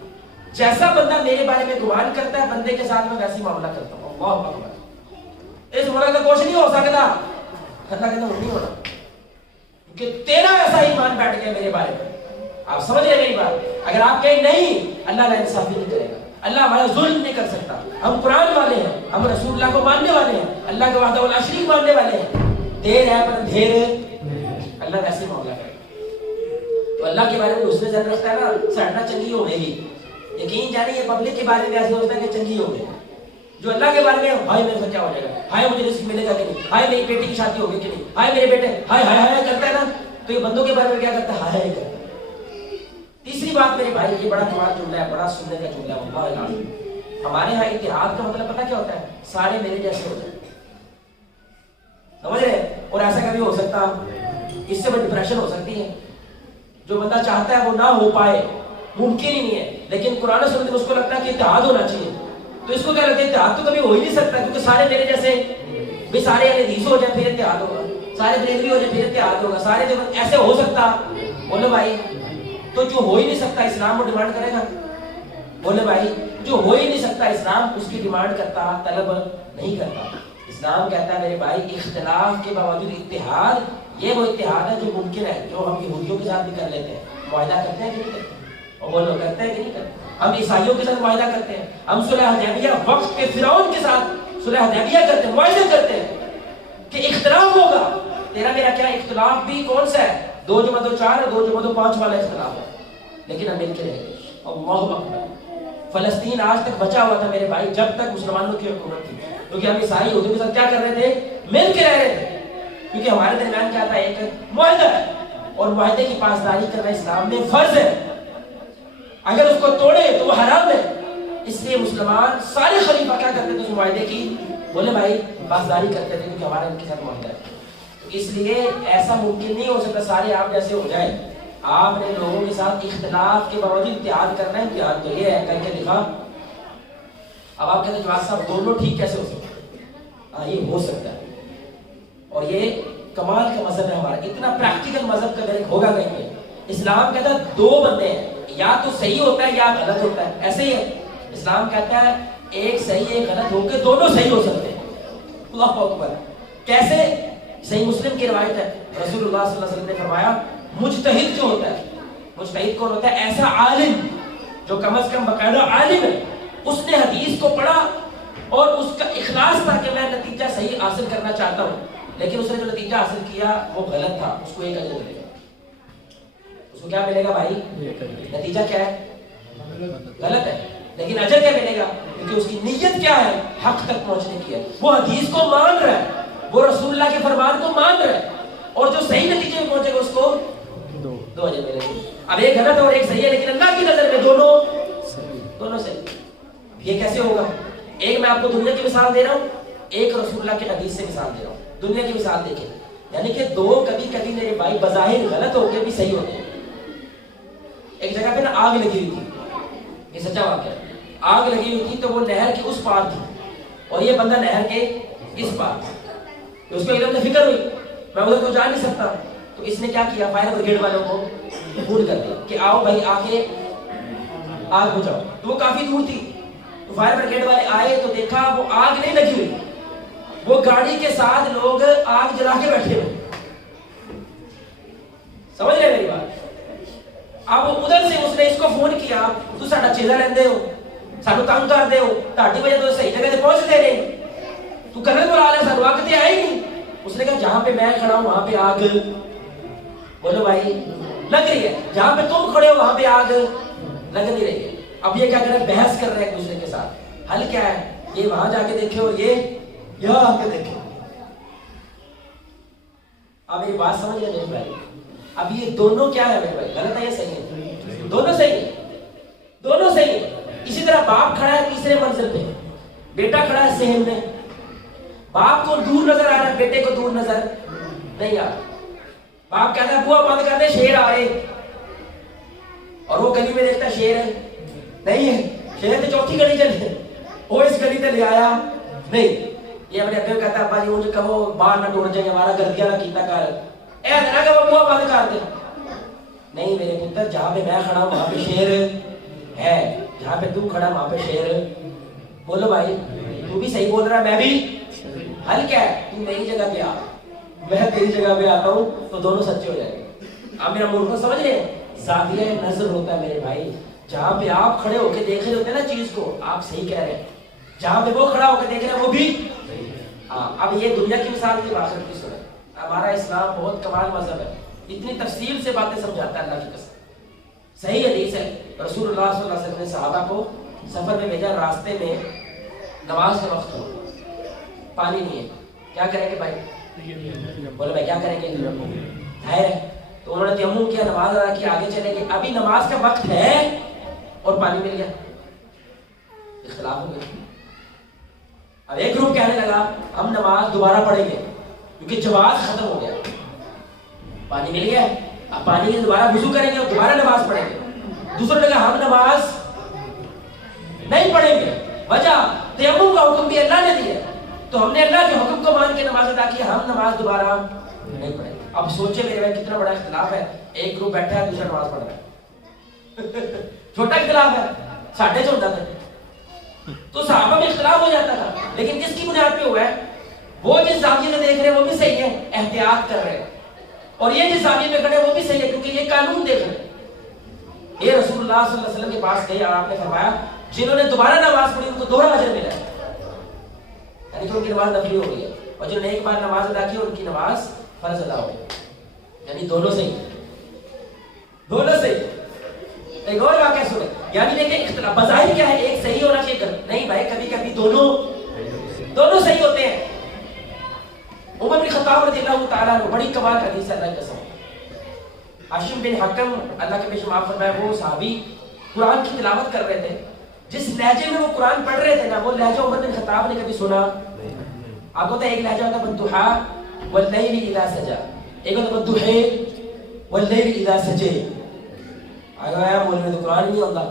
جیسا بندہ میرے بارے میں گمان کرتا ہے بندے کے ساتھ میں ویسی معاملہ کرتا ہوں. اللہ اکبر. اس معاملہ کا کچھ نہیں ہو سکتا, اللہ کہتا نہیں ہونا, کیونکہ تیرا ایسا ایمان بیٹھ گیا میرے بارے میں. آپ سمجھ رہے میری بات. اگر آپ کہیں نہیں, اللہ نا انصافی نہیں کرے گا, اللہ ہمارا ظلم نہیں کر سکتا. ہم قرآن والے ہیں, ہم رسول اللہ کو ماننے والے ہیں, اللہ کے وحدہ لا شریک ماننے والے ہیں. دیر ہے پر دھیر, اللہ ویسے معاملہ کرے گا. تو اللہ کے بارے میں حسن ظن رکھتا ہے نا, سڑنا چنگی ہو گئی. یقین جانے یہ پبلک کے بارے میں ایسے ہوتا ہے کہ چنگی ہو گئی. جو اللہ کے بارے میں, ہائے میرے ساتھ کیا ہو جائے گا, ہائے مجھے رزق ملے گا کہ نہیں, ہائے میری بیٹی کی شادی ہوگی کہ نہیں, ہائے میرے بیٹے, ہائے ہائے ہائے کرتا ہے نا, تو یہ بندوں کے بارے میں کیا کرتا ہے, ہائے ہائے کرتا ہے. تیسری بات میرے بھائی, یہ بڑا کمال جملہ ہے, بڑا سننے کا جملہ ہے. واللہ العظیم ہمارے ہاں اتحاد کا مطلب پتہ کیا ہوتا ہے, سارے میرے جیسے ہو جائیں. سمجھ رہے. اور ایسا کبھی ہو سکتا, اس سے بڑی ڈپریشن ہو سکتی ہے. جو بندہ چاہتا ہے وہ نہ ہو پائے, ممکن ہی نہیں ہے. لیکن قرآن و سنت میں اس کو لگتا ہے کہ اتحاد ہونا چاہیے. تو اس کو کیا لگتا ہے, اتحاد تو کبھی ہو ہی نہیں سکتا, کیونکہ سارے میرے جیسے. بھی سارے حدیث ہو جائیں پھر اتحاد ہوگا, سارے بریلوی ہو جائیں پھر اتحاد ہوگا, سارے ایسے ہو سکتا. بولو بھائی, تو جو ہو ہی نہیں سکتا اسلام وہ ڈیمانڈ کرے گا. بولے بھائی, جو ہو ہی نہیں سکتا اسلام اس کی ڈیمانڈ کرتا, طلب نہیں کرتا. اس اسلام کہتا ہے میرے بھائی اختلاف کے باوجود اتحاد، یہ وہ اتحاد ہے جو ممکن ہے، جو ہم یہودیوں کے ساتھ بھی کر لیتے ہیں، معاہدہ کرتے ہیں کہ نہیں کرتے، اور وہ لوگ کرتے ہیں کہ نہیں کرتے، ہم عیسائیوں کے ساتھ معاہدہ کرتے ہیں، ہم صلح حدیبیہ وقت کے فرعون کے ساتھ صلح حدیبیہ کرتے ہیں، معاہدہ کرتے ہیں کہ اختلاف ہوگا، تیرا میرا کیا اختلاف بھی کون سا ہے؟ 2 + 2 4 اور 2 + 2 5 والا اختلاف ہے، لیکن ہم مل کے رہیں گے۔ اللہ اکبر۔ فلسطین آج تک بچا ہوا تھا میرے بھائی جب تک مسلمانوں کی حکومت تھی، کیونکہ ہم عیسائی یہودیوں کے ساتھ کیا کر رہے تھے؟ مل کے رہ رہے تھے، کیونکہ ہمارے درمیان کیا تھا؟ ایک معاہدہ ہے، اور معاہدے کی پاسداری کرنا اسلام میں فرض ہے، اگر اس کو توڑے تو وہ حرام ہے۔ اس لیے مسلمان سارے خلیفہ کیا کرتے تھے اس معاہدے کی؟ بولے بھائی پاسداری کرتے تھے، کیونکہ ہمارا ان کے ساتھ معاہدہ ہے۔ اس لیے ایسا ممکن نہیں ہو سکتا سارے آپ جیسے ہو جائیں، آپ نے لوگوں کے ساتھ اختلاف کے باوجود اتحاد کرنا ہے۔ اتحاد تو یہ ہے کر کے دکھا۔ اب آپ کہتے ہیں جواد صاحب دونوں ٹھیک کیسے ہو سکتے ہیں؟ ہاں یہ ہو سکتا ہے، اور یہ کمال کا مذہب ہے ہمارا، اتنا پریکٹیکل مذہب کا اگر ہوگا کہیں گے۔ اسلام کہتا ہے 2 بندے ہیں، یا تو صحیح ہوتا ہے یا غلط ہوتا ہے، ایسے ہی ہے۔ اسلام کہتا ہے ایک صحیح ایک غلط ہو کے دونوں صحیح ہو سکتے ہیں۔ اللہ اکبر۔ کیسے؟ صحیح مسلم کی روایت ہے، رسول اللہ صلی اللہ علیہ وسلم نے فرمایا مجتہد جو ہوتا ہے، مجتہد کون ہوتا ہے؟ ایسا عالم جو کم از کم باقاعدہ عالم ہے، اس نے حدیث کو پڑھا اور اس کا اخلاص تھا کہ میں نتیجہ صحیح حاصل کرنا چاہتا ہوں، لیکن اس نے جو نتیجہ حاصل کیا وہ غلط تھا، اس کو ایک اجر ملے گا۔ اس کو کیا ملے گا بھائی؟ نتیجہ کیا ہے؟ غلط ہے، لیکن اجر کیا ملے گا؟ کیونکہ اس کی نیت کیا ہے؟ حق تک پہنچنے کی ہے، وہ حدیث کو مان رہا ہے، وہ رسول اللہ کے فرمان کو مان رہا ہے، اور جو صحیح نتیجے میں پہنچے گا اس کو 2 اجر ملے گا۔ اب ایک غلط اور ایک صحیح ہے، لیکن اللہ کی نظر میں دونوں صحیح۔ یہ کیسے ہوگا؟ ایک میں آپ کو دنیا کی مثال دے رہا ہوں، ایک رسول اللہ کے حدیث سے مثال دے رہا ہوں۔ دنیا کی مثال دیکھیں، یعنی کہ 2 کبھی کبھی میرے بھائی بظاہر غلط ہو کے بھی صحیح ہوتے ہیں۔ ایک جگہ پہ نا آگ لگی ہوئی تھی، یہ سچا واقعہ ہے، آگ لگی ہوئی تھی تو وہ نہر کے اس پار تھی اور یہ بندہ نہر کے اس پار تھا۔ تو اس کو ایک دم سے فکر ہوئی میں ادھر تو جا نہیں سکتا، تو اس نے کیا کیا؟ فائر بریگیڈ والوں کو فون کر دیا کہ آؤ بھائی آ کے آگ بجھاؤ۔ تو وہ کافی دور تھی، تو فائر بریگیڈ والے آئے تو دیکھا وہ آگ نہیں لگی ہوئی، وہ گاڑی کے ساتھ لوگ آگ جلا کے بیٹھے ہوئے۔ سمجھ رہے میری بات؟ اب ادھر سے اس نے اس کو فون کیا، تو ساڈا چیزا رہندے ہو، سانو تنگ کردے ہو، تہاڈی وجہ تو صحیح جگہ تے پہنچتے نہیں، تو کرنے بلا لے، سانو آگ تے آئی نہیں۔ اس نے کہا جہاں پہ میں کھڑا ہوں وہاں پہ آگ بولو بھائی لگ رہی ہے، جہاں پہ تم کھڑے ہو وہاں پہ آگ لگ نہیں رہی ہے۔ اب یہ کیا کر رہے ہیں؟ بحث کر رہے ہیں ایک دوسرے کے ساتھ۔ حل کیا ہے؟ یہ وہاں جا کے دیکھے اور یہ یہاں آ کے دیکھے۔ اب یہ بات سمجھ رہے بھائی؟ اب یہ دونوں کیا ہے میرے بھائی؟ غلط ہے یا صحیح ہے؟ دونوں صحیح ہے، دونوں صحیح ہے۔ اسی طرح باپ کھڑا ہے تیسرے منزل پہ، بیٹا کھڑا ہے صحن میں، باپ کو دور نظر آ رہا ہے، بیٹے کو دور نظر نہیں آ رہا۔ باپ کہتا ہے بوا بند کر دے شیر آ رہے، اور وہ گلی میں دیکھتا ہے شیر ہے نہیں ہے، شیر تو چوتھی گلی چلے، وہ اس گلی تے لے آیا نہیں۔ یہ اپنے ابے کو کہتا ہے ابا جی مجھے کہو باہر نہ ٹوٹ جائے، ہمارا گردیا نہ کیتا کر، اے ذرا کہ وہ بوا بند کر دے۔ نہیں میرے پتر، جہاں پہ میں کھڑا ہوں وہاں پہ شیر ہے، جہاں پہ تو کھڑا وہاں پہ شیر۔ بولو بھائی تو بھی صحیح بول رہا ہے، میں بھی۔ حل کیا ہے؟ تو میری جگہ پہ آ، میں تیری جگہ پہ آتا ہوں، تو دونوں سچے ہو جائیں گے۔ آپ میرا ملک کو سمجھ رہے ہیں؟ زاویہ نظر ہوتا ہے میرے بھائی، جہاں پہ آپ کھڑے ہو کے دیکھ رہے ہوتے ہیں نا چیز کو، آپ صحیح کہہ رہے ہیں، جہاں پہ وہ کھڑا ہو کے دیکھ رہے ہیں وہ بھی۔ اب یہ دنیا کی مثال کی بات کی سنیں، ہمارا اسلام بہت کمال مذہب ہے، اتنی تفصیل سے باتیں سمجھاتا ہے اللہ کی قسم۔ صحیح حدیث ہے، رسول اللہ صلی اللہ علیہ وسلم نے صحابہ کو سفر میں بھیجا، راستے میں نماز کا وقت ہو، پانی نہیں ہے، کیا کریں گے بھائی؟ بولے بھائی کیا کریں گے؟ ظاہر ہے، تو انہوں نے تیمم کیا، نماز ادا کی، آگے چلے گئے۔ ابھی نماز کا وقت ہے اور پانی مل گیا، اختلاف ہو گیا۔ اب ایک گروپ کہنے لگا ہم نماز دوبارہ پڑھیں گے کیونکہ جواز ختم ہو گیا، پانی مل گیا، اب پانی کے دوبارہ وضو کریں گے اور دوبارہ نماز پڑھیں گے۔ دوسرے نے کہا ہم نماز نہیں پڑھیں گے، وجہ تیمم کا حکم بھی اللہ نے دیا، تو ہم نے اللہ کے حکم کو مان کے نماز ادا کی، ہم نماز دوبارہ نہیں پڑھیں گے۔ اب سوچے میرے بھائی کتنا بڑا اختلاف ہے، ایک گروپ بیٹھا ہے دوسرا نماز پڑھ رہا ہے، چھوٹا اختلاف ہے، ساڑھے چھ ہوتا تھا تو صحابہ میں اختلاف ہو جاتا تھا، لیکن کس کی بنیاد پہ ہوا ہے؟ وہ جس زاویے میں دیکھ رہے ہیں وہ بھی صحیح ہے، احتیاط کر رہے ہیں، اور یہ جس زاویے میں کھڑے ہیں وہ بھی صحیح ہے کیونکہ یہ قانون دیکھ رہے ہیں۔ یہ رسول اللہ صلی اللہ علیہ وسلم کے پاس گئے اور آپ نے فرمایا جنہوں نے دوبارہ نماز پڑھی ان کو دوہرا اجر ملا ہے، یعنی کہ ان کی نماز نفلی ہو گئی ہے، اور جنہوں نے ایک بار نماز ادا کی ان کی نماز فرض ادا ہو گئی، یعنی دونوں صحیح، دونوں صحیح۔ ایک اور واقعہ سنیں، یعنی دیکھیں اختلاف بظاہر کیا ہے، ایک صحیح ہونا چاہیے، نہیں بھائی کبھی کبھی دونوں صحیح ہوتے ہیں۔ عمر بن خطاب رضی اللہ تعالیٰ عنہ، بڑی کمال حدیث ہے، اللہ کی قسم، ہاشم بن حکم اللہ کے بے معاف فرمائے، وہ صحابی قرآن کی تلاوت کر رہے تھے، جس لہجے میں وہ قرآن پڑھ رہے تھے نا، وہ لہجہ عمر بن خطاب نے کبھی سنا؟ آپ کو ایک لہجہ ہوتا ہے والضحیٰ واللیل اذا سجا، ایک ہوتا ہے والضحیٰ واللیل اذا سجے، آیا مولوی میں تو قرآن نہیں ہوتا،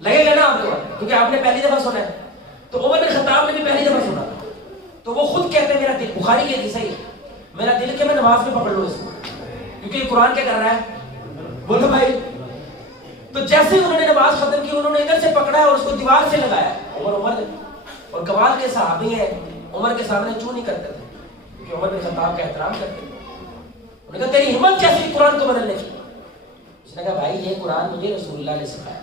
لگے گا نا آپ کو کیونکہ آپ نے پہلی دفعہ سنا ہے، تو عمر بن خطاب نے بھی پہلی دفعہ سنا، تو وہ خود کہتے ہیں میرا دل، بخاری کی حدیث ہے یہ، میرا دل کہ میں نماز میں پکڑ لوں اس کو، کیونکہ یہ قرآن کیا کر رہا ہے، بولو بھائی۔ تو جیسے ہی انہوں نے نماز ختم کی انہوں نے ادھر سے پکڑا ہے اور اس کو دیوار سے لگایا، عمر اور کمال کے صحابی ہیں، عمر کے سامنے چوں نہیں کرتے تھے کیونکہ عمر بن خطاب کا احترام کرتے تھے۔ انہوں نے کہا تیری ہمت کیسی قرآن کو بدلنے کی؟ اس نے کہا بھائی یہ قرآن مجھے رسول اللہ نے سکھایا۔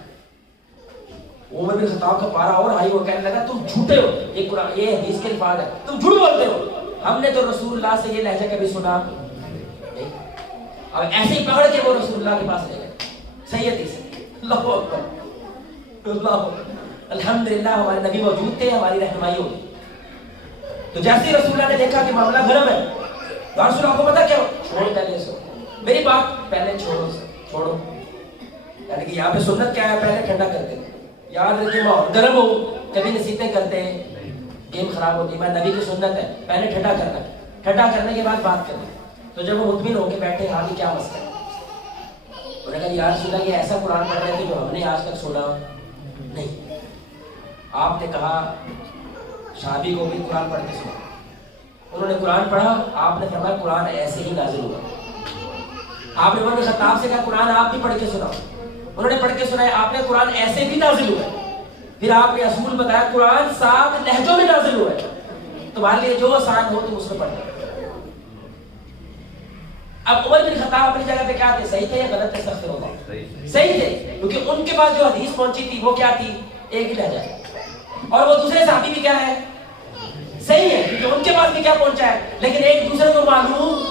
عمر بن خطاب کا پارا اور ہائی، وہ کہنے لگا تم جھوٹے ہو، یہ قرآن یہ حدیث کے الفاظ ہے، تم جھوٹ بولتے ہو، ہم نے تو رسول اللہ سے یہ لہجہ کبھی سنا نہیں۔ اور ایسے ہی پکڑ کے وہ رسول اللہ کے پاس لے گئے، صحیح حدیث ہے، اللہ اکبر، اللہ الحمدللہ ہمارے نبی موجود تھے، ہماری رہنمائی ہوگی۔ تو جیسے رسول اللہ نے دیکھا کہ معاملہ گرم ہے، تو رسول اللہ کو پتا کیا، چھوڑ پہلے سو، میری بات پہلے چھوڑو، یعنی کہ یہاں پہ سنت کیا ہے، پہلے ٹھنڈا کرتے ہیں، یاد رکھیں ماحول گرم ہو کبھی نصیحتیں کرتے ہیں گیم خراب ہوتی ہے، میں نبی کی سنت ہے پہلے ٹھنڈا کرنا، ٹھنڈا کرنے کے بعد بات کرنا۔ تو جب وہ مطمئن ہو کے بیٹھے ہاں کیا مسئلہ ہے، انہوں نے کہا یا رسول اللہ یہ ایسا قرآن پڑھ رہے تھے جو ہم نے آج تک سنا نہیں۔ آپ نے کہا صحابی کو بھی قرآن پڑھ کے سنا، انہوں نے قرآن پڑھا، آپ نے فرمایا قرآن ایسے ہی نازل ہوا۔ آپ نے عمر بن خطاب سے کہا قرآن آپ بھی پڑھ کے سنا، انہوں نے پڑھ کے سنایا، آپ نے قرآن ایسے بھی نازل ہوا ہے۔ پھر آپ نے اصول بتایا قرآن 7 لہجوں میں نازل ہوا ہے، تمہارے لیے جو آسان ہو تم اس میں پڑھنا۔ اب عمر بن خطاب اپنی جگہ پہ کیا تھے، صحیح تھے یا غلط تھے؟ استغفر اللہ، صحیح تھے، کیونکہ ان کے پاس جو حدیث پہنچی تھی وہ کیا تھی، ایک ہی لہجہ، اور وہ دوسرے صحابی بھی کیا ہے، صحیح ہے، کیونکہ ان کے پاس بھی کیا پہنچا ہے، لیکن ایک دوسرے کو معلوم۔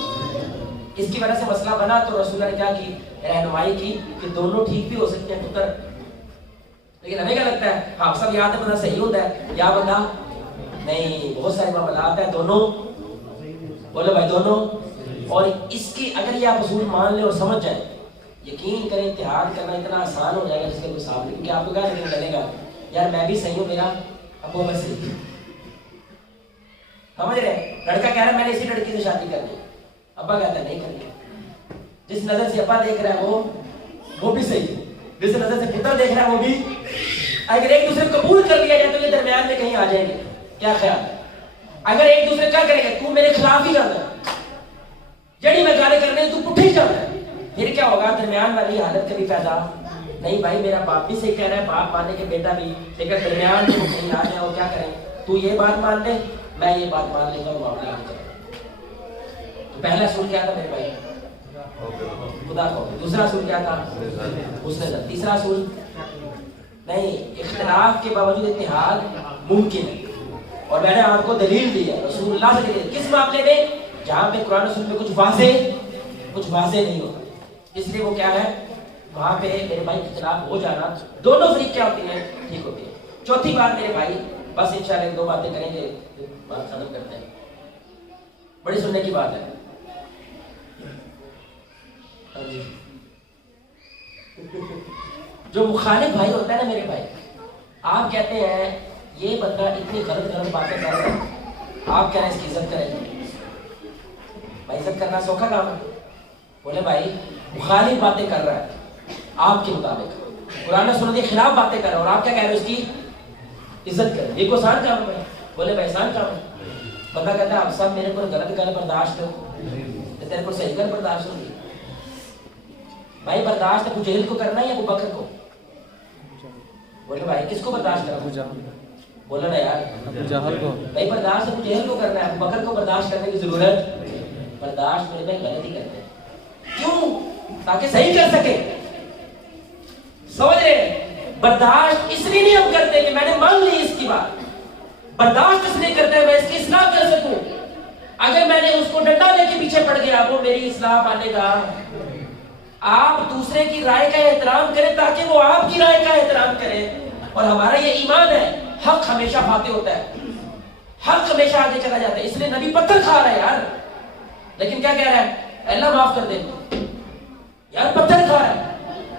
اس کی وجہ سے مسئلہ بنا تو رسول اللہ نے کیا کی، رہنمائی کی کہ دونوں ٹھیک بھی ہو سکتے ہیں پتر، لیکن ہمیں کیا لگتا ہے، ہاں سب یاد ہے بندہ صحیح ہوتا ہے یا بندہ نہیں، بہت سارے معاملات ہیں دونوں، بولو بھائی دونوں۔ اور اس کی اگر یہ آپ اصول مان لیں اور سمجھ جائیں، یقین کریں اتحاد کرنا اتنا آسان ہو جائے گا جس کے کوئی صاحب نہیں، کیونکہ آپ کو کیا لگے گا یار میں بھی صحیح ہوں، میرا ابو میں صحیح، سمجھ رہے؟ لڑکا کہہ رہا ہے میں نے اسی لڑکی سے شادی کرنی، ابا کہتا ہے نہیں کرنی، جس نظر سے ابا دیکھ رہا ہے وہ بھی صحیح ہے، جس نظر سے پتر دیکھ رہا ہے وہ بھی، اگر ایک دوسرے کو قبول کر لیا جائے تو یہ درمیان میں کہیں آ جائیں گے، کیا خیال ہے؟ اگر ایک دوسرے کیا کریں گے، تو میرے خلاف ہی جانا ہے، جڑی میں گانے کرنے تو پٹھے ہی جانا ہے، پھر کیا ہوگا، درمیان والی حالت کبھی پیدا نہیں۔ بھائی میرا باپ بھی صحیح کہہ رہا ہے، باپ ماننے کے بیٹا بھی، لیکن درمیان میں کہیں آ جائے اور کیا کریں، تو یہ بات مان لے میں یہ بات مان لوں گا، معاملہ آگے چلے۔ تو پہلا اصول کیا تھا میرے بھائی، خدا کو، دوسرا اصول کیا تھا، حسن، تیسرا اصول نہیں، اختلاف کے باوجود اتحاد ممکن ہے، اور میں نے آپ کو دلیل دی ہے رسول اللہ سے دلیل، کس معاملے میں، جہاں پہ قرآن رسول میں کچھ واضح نہیں ہوتا، اس لیے وہ کیا ہے وہاں پہ میرے بھائی اختلاف ہو جانا، دونوں فریق کیا ہوتی ہیں، ٹھیک ہوتی ہے۔ چوتھی بات میرے بھائی، بس انشاءاللہ 2 باتیں کریں گے بات ختم کرتے ہیں، بڑی سننے کی بات ہے۔ جو مخالف بھائی ہوتا ہے نا میرے بھائی، آپ کہتے ہیں یہ بندہ اتنی غلط باتیں کر رہا ہے، آپ کہہ رہے ہیں اس کی عزت کریں، بھائی عزت کرنا سوکھا کام ہے، بولے بھائی مخالف باتیں کر رہا ہے آپ کے مطابق، قرآن و سنت کے خلاف باتیں کر رہا ہے اور آپ کیا کہہ رہے ہیں اس کی عزت کریں، یہ کوئی آسان کام ہے؟ بولے بھائی آسان کام ہے، بندہ کہتا ہے آپ سب میرے کو غلط گل برداشت ہو، تیرے کو صحیح گل برداشت ہوگی، بھائی برداشت ابو جہل کو کرنا ہے یا ابو بکر کو؟ بولے بھائی کس کو برداشت کرنا؟ بولا نا یار ابو جہل کو بھائی برداشت ابو جہل کو کرنا ہے، ابو بکر کو برداشت کرنے کی ضرورت برداشت میرے بھائی غلطی کرتے ہیں کیوں؟ تاکہ صحیح کر سکے. سمجھ رہے؟ برداشت اس لیے نہیں ہم کرتے کہ میں نے مان لی اس کی بات، برداشت اس لیے کرتے ہیں میں اس کی اصلاح کر سکوں. اگر میں نے اس کو ڈنڈا لے کے پیچھے پڑ گیا وہ میری اصلاح پانے گا. آپ دوسرے کی رائے کا احترام کریں تاکہ وہ آپ کی رائے کا احترام کرے. اور ہمارا یہ ایمان ہے حق ہمیشہ فاتح ہوتا ہے، حق ہمیشہ آگے چلا جاتا ہے. اس لیے نبی پتھر کھا رہا ہے یار، لیکن کیا کہہ رہا ہے؟ اللہ معاف کر دے یار، پتھر کھا رہا ہے.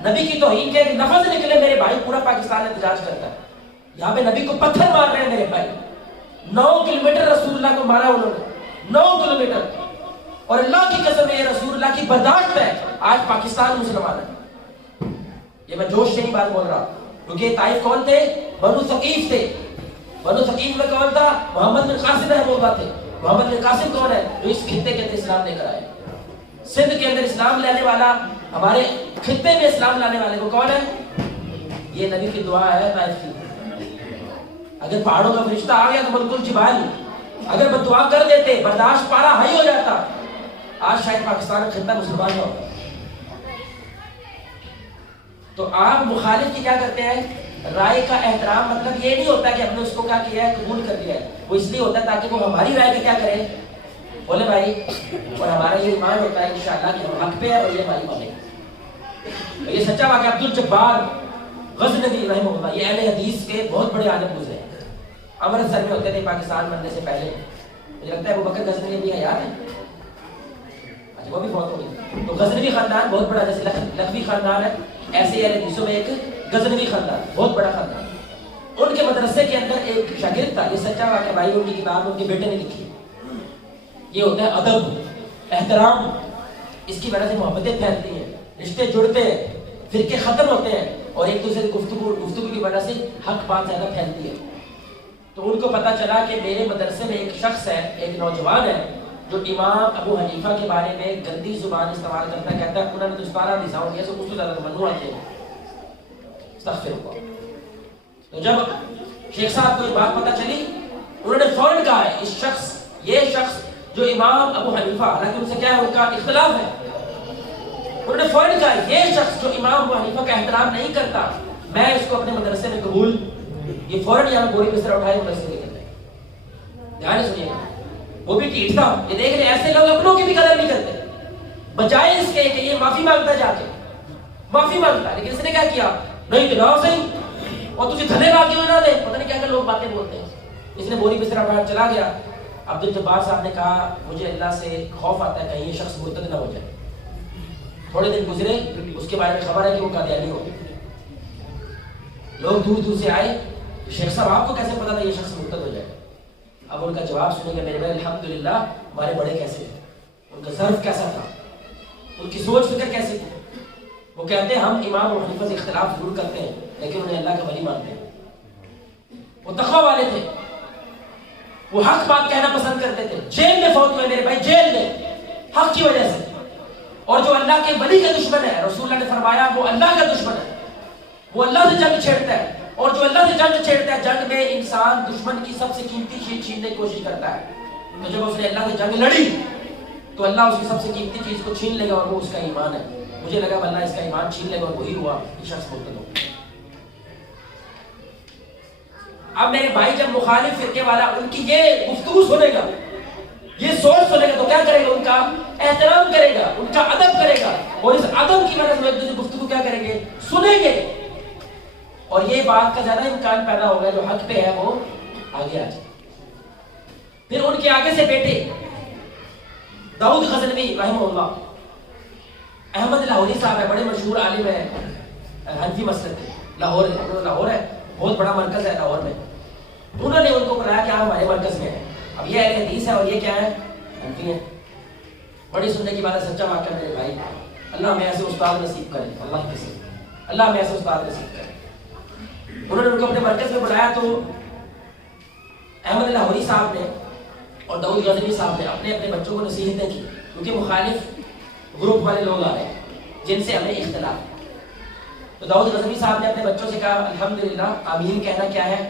نبی کی توہین کے لفظ نکلے میرے بھائی پورا پاکستان احتجاج کرتا ہے. یہاں پہ نبی کو پتھر مار رہے ہیں میرے بھائی. 9 کلومیٹر رسول اللہ کو مارا انہوں نے، 9 کلومیٹر. اور اللہ کی قسم یہ رسول اللہ کی برداشت ہے آج پاکستان مسلمان ہے. یہ میں جوش سے نہیں بات بول رہا، کیونکہ طائف کون تھے؟ بنو ثقیف تھے. بنو ثقیف میں کون تھا؟ محمد بن قاسم رحمہ اللہ تھے. محمد بن قاسم کون ہے؟ جو اس خطے کے اندر اسلام لے کر آئے. سندھ کے اندر اسلام لانے والا، ہمارے خطے میں اسلام لانے والے کو کون ہے؟ یہ نبی کی دعا ہے طائف کی. اگر پہاڑوں کا فرشتہ آ گیا تو ملک الجبال، اگر بد دعا کر دیتے برداشت پارا ہائی ہو جاتا، آج شاید پاکستان کا خطہ مسلمان ہوگا. تو آپ مخالف کی کیا کرتے ہیں؟ رائے کا احترام مطلب یہ نہیں ہوتا کہ ہم نے اس کو کیا کیا ہے؟ قبول کر دیا ہے. وہ اس لیے ہوتا ہے تاکہ وہ ہماری رائے کا کیا کرے؟ بولے بھائی. اور ہمارا یہ ایمان ہوتا ہے انشاءاللہ کہ ہم حق پہ ہے اور یہ ہماری بات ہے. یہ سچا واقعہ عبد الجبار غزنوی رحمہ اللہ، یہ اہل حدیث کے بہت بڑے عالم گزرے. امرتسر میں ہوتے تھے پاکستان بننے سے پہلے. مجھے لگتا ہے ابو بکر غزنوی بھی حیات ہے، اچھا وہ بھی بہت ہو گئی. تو غزنوی خاندان بہت بڑا، جیسے لکھوی خاندان ہے ایسے ہی اہل حدیثوں میں ایک غزنوی خاندان بہت بڑا خاندان. ان کے مدرسے کے اندر ایک شاگرد تھا، یہ سچا واقعہ بھائی، ان کی کتاب ان کے بیٹے نے لکھی. یہ ہوتا ہے ادب، احترام. اس کی وجہ سے محبتیں پھیلتی ہیں، رشتے جڑتے ہیں، فرقے ختم ہوتے ہیں، اور ایک دوسرے کی گفتگو کی وجہ سے حق بات زیادہ پھیلتی ہے. تو ان کو پتا چلا کہ میرے مدرسے میں ایک شخص ہے، ایک نوجوان ہے جو امام ابو حنیفہ کے بارے میں گندی زبان استعمال کرتا ہے. کہتا ہے انہوں نے تو 17 نساؤں کیا، سو اس کو زیادہ منو آتے ہیں. استغفر اللہ. تو جب شیخ صاحب کو یہ بات پتا چلی، انہوں نے فوراً کہا ہے یہ شخص جو امام ابو حنیفہ، حالانکہ ان سے کیا ہے؟ ان کا اختلاف ہے. انہوں نے فوراً کہا یہ شخص جو امام ابو حنیفہ کا احترام نہیں کرتا، میں اس کو اپنے مدرسے میں قبول. یہ فوراً یہاں گوری بستر اٹھائے مدرسے کے اندر. دھیان سے سنیے گا، وہ بھی ٹھیک تھا. یہ دیکھ رہے ایسے لوگ اپنوں کی بھی قدر نہیں کرتے، بجائے اس کے کہ یہ معافی مانگتا جا کے معافی مانگتا. لیکن اس نے کیا کیا؟ نہیں تو نہ صحیح، اور تجھے تھلے لا کے نہ دے، پتہ نہیں کیا کیا لوگ باتیں بولتے ہیں. اس نے بوری بستر اٹھایا چلا گیا. عبد الجبار صاحب نے کہا مجھے اللہ سے خوف آتا ہے کہیں یہ شخص مرتد نہ ہو جائے. تھوڑے دن گزرے، اس کے بارے میں خبر ہے کہ وہ قادیانی ہو. لوگ دور دور سے آئے، شیخ صاحب آپ کو کیسے پتا تھا یہ شخص مرتد ہو جائے؟ اب ان کا جواب سنیں گے میرے بھائی. الحمدللہ ہمارے بڑے کیسے تھے، ان کا ظرف کیسا تھا، ان کی سوچ فکر کیسی تھی. وہ کہتے ہیں ہم امام ابو حنیفہ سے اختلاف ضرور کرتے ہیں لیکن انہیں اللہ کا ولی مانتے ہیں. وہ تقویٰ والے تھے، وہ حق بات کہنا پسند کرتے تھے. جیل میں فوت ہوئے میرے بھائی، جیل میں حق کی وجہ سے. اور جو اللہ کے ولی کا دشمن ہے، رسول اللہ نے فرمایا وہ اللہ کا دشمن ہے، وہ اللہ سے جنگ چھیڑتا ہے. اور جو اللہ سے جنگ چھیڑتا ہے، جنگ میں انسان دشمن کی سب سے قیمتی چیز چھیننے کی کوشش کرتا ہے. تو جب اس نے اللہ سے جنگ لڑی تو اللہ اس کی سب سے قیمتی چیز کو چھین لے گا، اور وہ اس کا ایمان ہے. مجھے لگا اللہ اس کا ایمان چھین لے گا، اور وہی ہوا، یہ شخص مرتد ہو گیا. اب میرے بھائی جب مخالف فرقے والا ان کی یہ گفتگو سنے گا، یہ سوچ سنے گا، تو کیا کرے گا؟ ان کا احترام کرے گا، ان کا ادب کرے گا. اور اس ادب کی وجہ سے ایک دوسرے گفتگو کیا کریں گے؟ سنیں گے. اور یہ بات کا زیادہ امکان پیدا ہوگا جو حق پہ ہے وہ آگے آ جائے. پھر ان کے آگے سے بیٹے داؤد غزنوی رحمہ اللہ، احمد لاہوری صاحب ہے، بڑے مشہور عالم ہے حنفی مسلک کے. لاہور ہے، بہت بڑا مرکز ہے لاہور میں. انہوں نے ان کو بتایا کہ آپ ہمارے مرکز میں ہیں. اب یہ اہل حدیث ہے اور یہ کیا ہے؟ حنفی ہے. بڑی سننے کی بات ہے، سچا واقعہ میرے بھائی. اللہ ہمیں ایسے استاد نصیب کرے، اللہ کی قسم اللہ ہمیں ایسے استاد نصیب کرے. انہوں نے ان کو اپنے مرکز میں بلایا تو احمد لاہوری صاحب نے اور داؤد غزنوی صاحب نے اپنے اپنے بچوں کو نصیحتیں کی، کیونکہ مخالف گروپ والے لوگ آ رہے ہیں جن سے ہمیں اختلاف. تو داؤد غزنوی صاحب نے اپنے بچوں سے کہا الحمدللہ آمین کہنا کیا ہے؟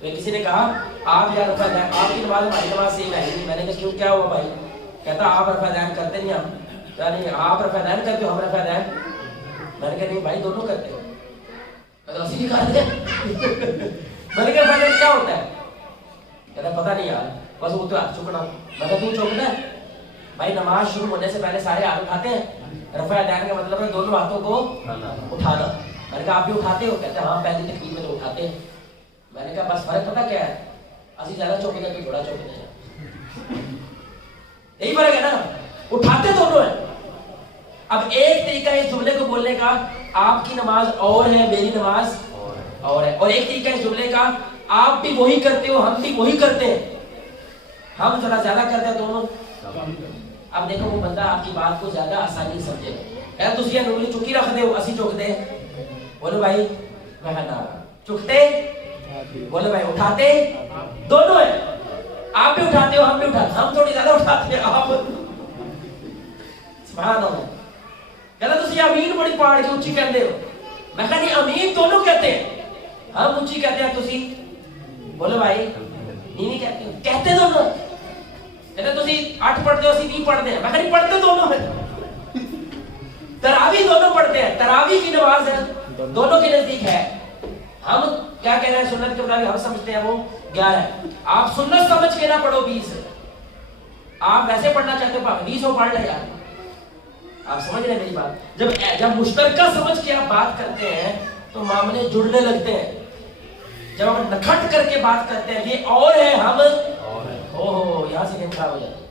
تو ایک کسی نے کہا آپ یا رفع دین آپ کی نماز ہماری نماز سیم ہے نہیں. میں نے کہا کیوں کیا ہوا بھائی؟ کہتا آپ رفع دین کرتے نہیں ہم. یعنی آپ رفع دین کرتے ہو ہم رفع دین. میں نے کہا نہیں بھائی دونوں کرتے ہو. کہتا اسی کہا دیا. میں نے کہا رفع دین کیا ہوتا ہے؟ کہتا پتہ نہیں یار بس وہ تو ہاتھ چکنا. میں کہا تو چوکنا ہے بھائی نماز شروع ہونے سے پہلے سارے ہاتھ اٹھاتے ہیں. رفع دین کا مطلب ہے دونوں ہاتھوں کو اٹھانا. میں نے کہا آپ بھی اٹھاتے ہو؟ کہتے ہیں ہاں پہلی تکبیر میں تو اٹھاتے ہیں. میں نے کہا بس فرق پتہ کیا ہے؟ اسی زیادہ چوکتے ہیں تو تھوڑا چوکتے ہیں. یہی فرق ہے نا. اٹھاتے دونوں ہیں. اب ایک طریقہ اس جملے کو بولنے کا آپ کی نماز اور ہے میری نماز اور ہے, اور ایک طریقہ اس جملے کا آپ بھی وہی کرتے ہو ہم بھی وہی کرتے ہیں. ہم تھوڑا زیادہ کرتے ہیں دونوں. اب دیکھو وہ بندہ آپ کی بات کو زیادہ آسانی سمجھے گا. تسی انگلی چکی رکھ دے ہو اسی چکتے ہیں. بولو بھائی میں نہ چکتے بولو بھائی اٹھاتے دونوں ہیں. آپ بھی اٹھاتے ہو ہم بھی اٹھاتے. ہم تھوڑی زیادہ اٹھاتے ہیں آپ. سبحان اللہ. کہتا تسی امین بڑی پہاڑ کی اونچی کہتے ہو. میں کہا نہیں امین دونوں کہتے ہیں. ہم اونچی کہتے ہیں تسی بولو بھائی نہیں کہتے ہو. کہتے دونوں. کہتے تسی 8 پڑھتے ہو اسی 20 پڑھتے ہیں. میں کہا نہیں پڑھتے دونوں ہیں. تراویح دونوں پڑھتے ہیں. تراویح کی نماز ہے دونوں کے نزدیک ہے. ہم کیا کہہ رہے ہیں سنت کے مطابق ہم سمجھتے ہیں وہ 11 ہے. آپ سنت سمجھ کے نہ پڑھو 20. آپ ویسے پڑھنا چاہتے ہو 20 ہو پڑھ لے یار. آپ سمجھ رہے ہیں میری بات؟ جب مشترکہ سمجھ کے آپ بات کرتے ہیں تو معاملے جڑنے لگتے ہیں. جب آپ نکھٹ کر کے بات کرتے ہیں یہ اور ہے ہم ہو یہاں سے گیم خراب ہو جاتا ہے.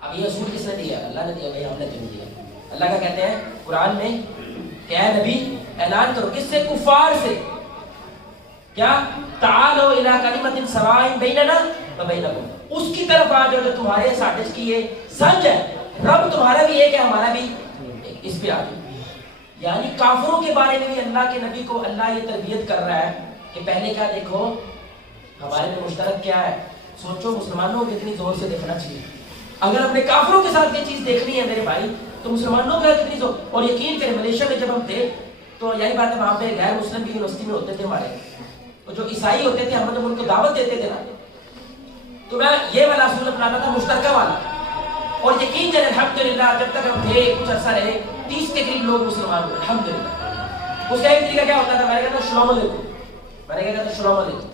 اب یہ اصول کس نے دیا؟ اللہ نے دیا بھائی, ہم نے کیوں دیا؟ اللہ کا کہتے ہیں قرآن میں کہ اے نبی اعلان کرو کس سے؟ کفار سے. کیا؟ تعالوا الی کلمۃ سواء بیننا و بینکم. اس کی طرف آ جاؤ جو تمہارے ساٹس کی یہ سنج ہے. رب تمہارا بھی ایک ہے ہمارا بھی ایک. اس پہ آ جاؤ. یعنی کافروں کے بارے میں بھی اللہ کے نبی کو اللہ یہ تربیت کر رہا ہے کہ پہلے کیا دیکھو ہمارے میں مشترک کیا ہے. سوچو مسلمانوں کو کتنی زور سے دیکھنا چاہیے. اگر اپنے کافروں کے ساتھ یہ چیز دیکھنی ہے میرے بھائی تو مسلمانوں کا کتنی زور. اور یقین کریں ملیشیا میں جب ہم تھے تو یہی بات ہے وہاں پہ غیر مسلم بھی یونیورسٹی میں ہوتے تھے ہمارے. اور جو عیسائی ہوتے تھے ہم جب ان کو دعوت دیتے تھے نا تو میں یہ والا اصول اپناتا تھا مشترکہ والا. اور یقین کریں الحمدللہ جب تک ہم تھے کچھ عرصہ رہے 30 کے قریب لوگ مسلمان ہوئے الحمدللہ. اس کا ایک طریقہ کیا ہوتا تھا؟ میں نے کہا تھا السلام علیکم. میں نے کہا تھا السلام علیکم.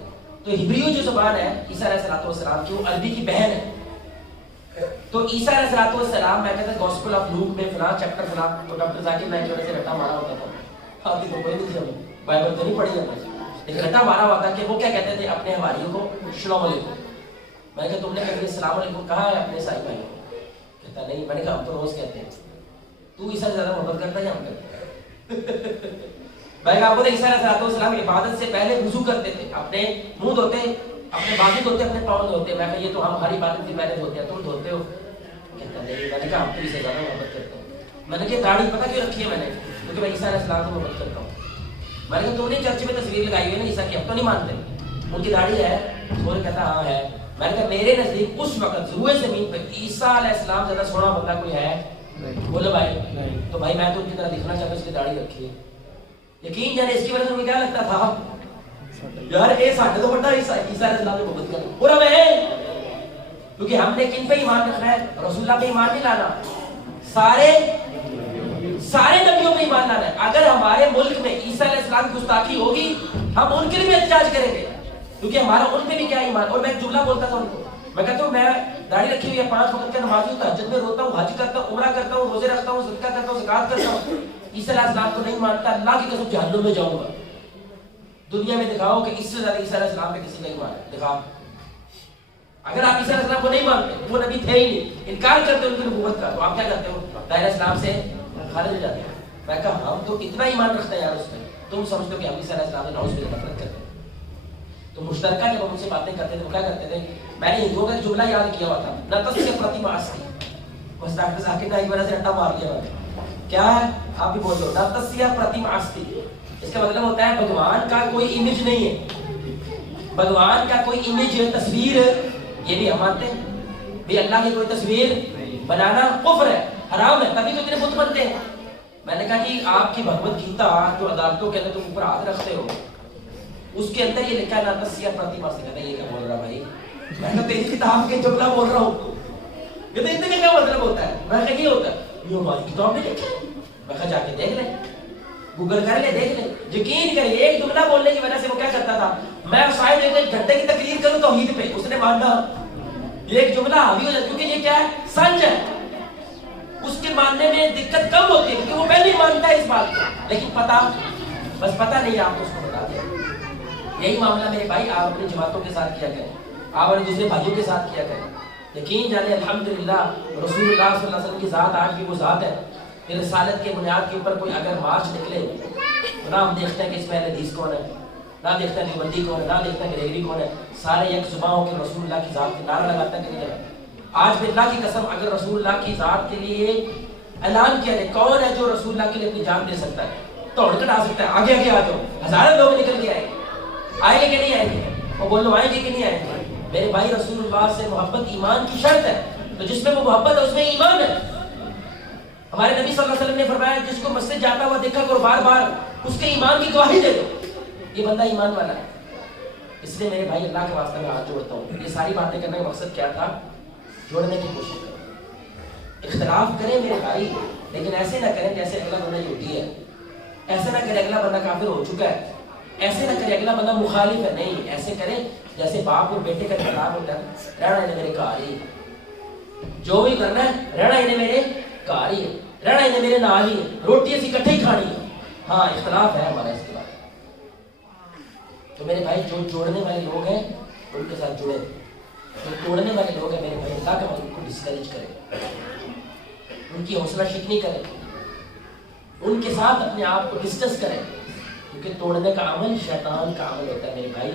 تو ہبریو جو زبان ہے عیسیٰ علیہ السلام کی وہ عربی کی بہن ہے. تو عیسیٰ علیہ السلام میں کہتا گوسپل آف لوک میں فلاں چیپٹر فلاں. تو ڈاکٹر ذاکر نائک جو سے رٹا مارا ہوتا تھا. آپ کی تو کوئی نہیں تھی ہمیں بائبل تو نہیں پڑھی جاتی لیکن رٹا مارا ہوا تھا کہ وہ کیا کہتے تھے اپنے ہماریوں کو السلام علیکم. میں نے کہا تم نے کبھی السلام علیکم کہا ہے اپنے عیسائی بھائیوں کو؟ کہتا نہیں. میں نے کہا ہم تو روز کہتے ہیں. تو عیسیٰ سے زیادہ محبت کرتا ہے ہم کرتے ہیں. میں کہا آپ کو عیسیٰ علیہ السلام عبادت سے پہلے وضو کرتے تھے. اپنے منہ دھوتے اپنے بازو دھوتے اپنے پاؤں دھوتے. میں کہا یہ تو ہم ہماری عبادت سے پہلے دھوتے ہیں تم دھوتے ہو؟ کہتا نہیں. میں نے کہا ہم تو اسے زیادہ محبت کرتے ہیں. میں نے کہا داڑھی پتہ کیوں رکھی ہے میں نے؟ کیونکہ میں عیسیٰ علیہ السلام کو محبت کرتا ہوں. میں نے کہا تم نے چرچ میں تصویر لگائی ہوئی ہے نا عیسیٰ کی, ہم تو نہیں مانتے. ان کی داڑھی ہے؟ وہ کہتا ہاں ہے. میں نے کہا میرے نزدیک اس وقت روئے زمین پہ عیسیٰ علیہ السلام زیادہ سونا بندہ کوئی ہے؟ بولو بھائی. تو بھائی میں تو ان کی طرح دکھنا چاہتا ہوں اس کی داڑھی رکھی ہے. یقین جانے اس کی وجہ سے مجھے کیا لگتا تھا یار اے ساڈے تو بڑا عیسیٰ علیہ السلام نے محبت کر پورا میں. کیونکہ ہم نے کن پہ ایمان رکھنا ہے؟ رسول اللہ پہ ایمان نہیں لانا, سارے نبیوں پہ ایمان لانا ہے. اگر ہمارے ملک میں عیسیٰ علیہ السلام کی گستاخی ہوگی ہم ان کے لیے بھی احتجاج کریں گے کیونکہ ہمارا ان پہ بھی کیا ایمان. اور میں ایک جملہ بولتا تھا ان کو, میں کہتا ہوں میں داڑھی رکھی ہوئی ہے 5 وقت کا نمازی ہوں, تہجد میں روتا ہوں, حج کرتا ہوں, عمرہ کرتا ہوں, روزے رکھتا ہوں, صدقہ کرتا ہوں, زکات کرتا ہوں. عیسیٰ علیہ السلام کو نہیں مانتا, اللہ کی قسم جہنم میں جاؤں گا. دنیا میں دکھاؤ کہ اس سے زیادہ عیسیٰ علیہ السلام پہ کسی کا ایمان ہے, دکھاؤ. اگر آپ عیسیٰ علیہ السلام کو نہیں مانتے, وہ نبی تھے ہی نہیں, انکار کرتے ان کی نبوت کا, تو آپ کیا کرتے ہو؟ دائرہ اسلام سے خارج ہو جاتے ہیں. میں کہا ہم تو اتنا ایمان رکھتے ہیں یار اس پہ, تم سمجھتے ہو کہ ہم عیسیٰ علیہ السلام سے نعوذ باللہ نفرت کرتے ہیں. تو مشترکہ جب ہم ان سے باتیں کرتے تھے وہ کیا کرتے تھے؟ میں نے ہندوؤں کا ایک جملہ یاد کیا ہوا تھا, نتسیہ پرتیماستی. بس ڈاکٹر ذاکر نائک وجہ سے رٹا مار دیا میں نے. کیا ہے آپ بھی بول دو, نتسیہ پرتیماستی. اس کا مطلب ہوتا ہے بھگوان کا کوئی امیج نہیں ہے. بھگوان کا کوئی امیج تصویر یہ بھی ہم مانتے ہیں بھی اللہ کی کوئی تصویر بنانا کفر ہے, حرام ہے, تبھی تو اتنے بت بنتے ہیں. میں نے کہا کہ آپ کی بھگوت گیتا جو عدالتوں کے اندر تم اوپر ہاتھ رکھتے ہو اس کے اندر یہ لکھا ہے نا تسیہ پرتی ماس کہتا ہے یہ کیا بول رہا بھائی؟ میں کہا تیری کتاب کے جملہ بول رہا ہوں. کہتے ہیں کا کیا مطلب ہوتا ہے؟ میں کہا یہ ہوتا ہے یہ ہماری کتاب میں لکھا ہے. میں کہا جا کے دیکھ لیں, گوگل کر لے, دیکھ لیں, یقین کریں ایک جملہ بولنے کی وجہ سے وہ کیا کرتا تھا, میں شاید ایک گھنٹے کی تقریر کروں توحید پہ, اس نے ماننا یہ ایک جملہ حاوی ہو جاتا, کیونکہ یہ کیا ہے سچ ہے. اس کے ماننے میں دقت کم ہوتی ہے کیونکہ وہ پہلے ہی مانتا ہے اس بات کو, لیکن پتا بس پتا نہیں آپ اس کو بتا دیں. یہی معاملہ میرے بھائی آپ اپنی جماعتوں کے ساتھ کیا کریں, آپ اپنے دوسرے بھائیوں کے ساتھ کیا کریں. یقین جانے الحمدللہ رسول اللہ صلی اللہ علیہ وسلم کی ذات آج بھی وہ ذات ہے. رسالت کے بنیاد کے اوپر کوئی اگر مارچ نکلے تو نہ ہم دیکھتے ہیں کہ اس میں اہل حدیث کون ہے, نہ دیکھتے ہیں دیوبندی کون ہے, نہ دیکھتے ہیں گریگری کون ہے, سارے یک زباں ہو کے رسول اللہ کی ذات کے نعرہ لگاتے ہیں کہ نہیں. آج بھی اللہ کی قسم اگر رسول اللہ کی ذات کے لیے اعلان کیا جائے کون ہے جو رسول اللہ کے لیے اپنی جان دے سکتا ہے, توڑ کر آ سکتا ہے, آگے آگے آ جاؤ, ہزاروں لوگ نکل کے آئیں گے کہ نہیں آئیں گے, وہ بولو آئیں گے کہ نہیں آئیں گے. میرے بھائی رسول اللہ سے محبت ایمان کی شرط ہے, تو جس میں وہ محبت ہے اس میں ایمان ہے. ہمارے نبی صلی اللہ علیہ وسلم نے فرمایا جس کو مسجد جاتا ہوا دیکھا کرو بار بار, اس کے ایمان کی گواہی دے دو, یہ بندہ ایمان والا ہے. اس لیے میرے بھائی اللہ کے واسطے میں ہاتھ جوڑتا ہوں. یہ ساری باتیں کرنے کا مقصد کیا تھا, جوڑنے کی کوشش کرو. اختلاف کریں میرے بھائی, لیکن ایسے نہ کریں جیسے اگلا بندہ یہودی ہے, ایسے نہ کریں اگلا بندہ کافر ہو چکا ہے, ایسے نہ کریں اگلا بندہ مخالف ہے, نہیں ایسے کریں جیسے باپ اور بیٹے کا اختلاف ہوتا ہے, رہنا انہیں میرے گھر ہی, جو بھی کرنا ہے رہنا انہیں میرے گھر ہی, رہنا انہیں میرے نال ہی, روٹی اسی اکٹھے ہی کھانی ہے. ہاں اختلاف ہے ہمارا اس کے بعد. تو میرے بھائی جو جوڑنے والے لوگ ہیں ان کے ساتھ جڑے, جو توڑنے والے لوگ ہیں میرے بھائی اللہ کے مطلب کو ڈسکریج کریں, ان کی حوصلہ شکنی کریں, ان کے ساتھ اپنے آپ کو ڈسکس کریں, کیونکہ توڑنے کا عمل شیطان کا عمل ہوتا ہے میرے بھائی,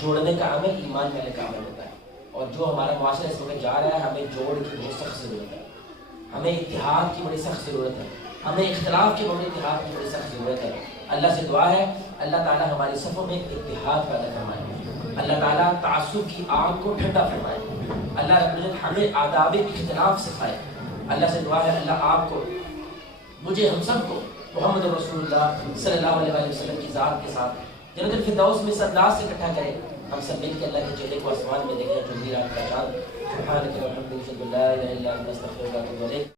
جوڑنے کا عمل ایمان والے کا عمل ہوتا ہے. اور جو ہمارا معاشرہ اس وقت جا رہا ہے ہمیں جوڑ کی بہت سخت ضرورت ہے, ہمیں اتحاد کی بڑی سخت ضرورت ہے, ہمیں اختلاف کے بغیر اتحاد کی بڑی سخت ضرورت ہے. اللہ سے دعا ہے اللہ تعالیٰ ہماری صفوں میں اتحاد پیدا فرمائے, اللہ تعالیٰ تعصب کی آگ کو ٹھنڈا فرمائے, اللہ رب العزت ہمیں آداب اختلاف سکھائے. اللہ سے دعا ہے اللہ آپ کو, مجھے, ہم سب کو محمد رسول اللہ صلی اللہ علیہ وسلم کی ذات کے ساتھ جنت الفردوس میں سردار سے اکٹھا کرے. ہم سب مل کے اللہ کے چہرے کو آسمان میں دیکھیں, جو رات کا چاند. سبحانک اللہم و بحمدک اشہد ان لا الہ الا انت استغفرک و اتوب الیک.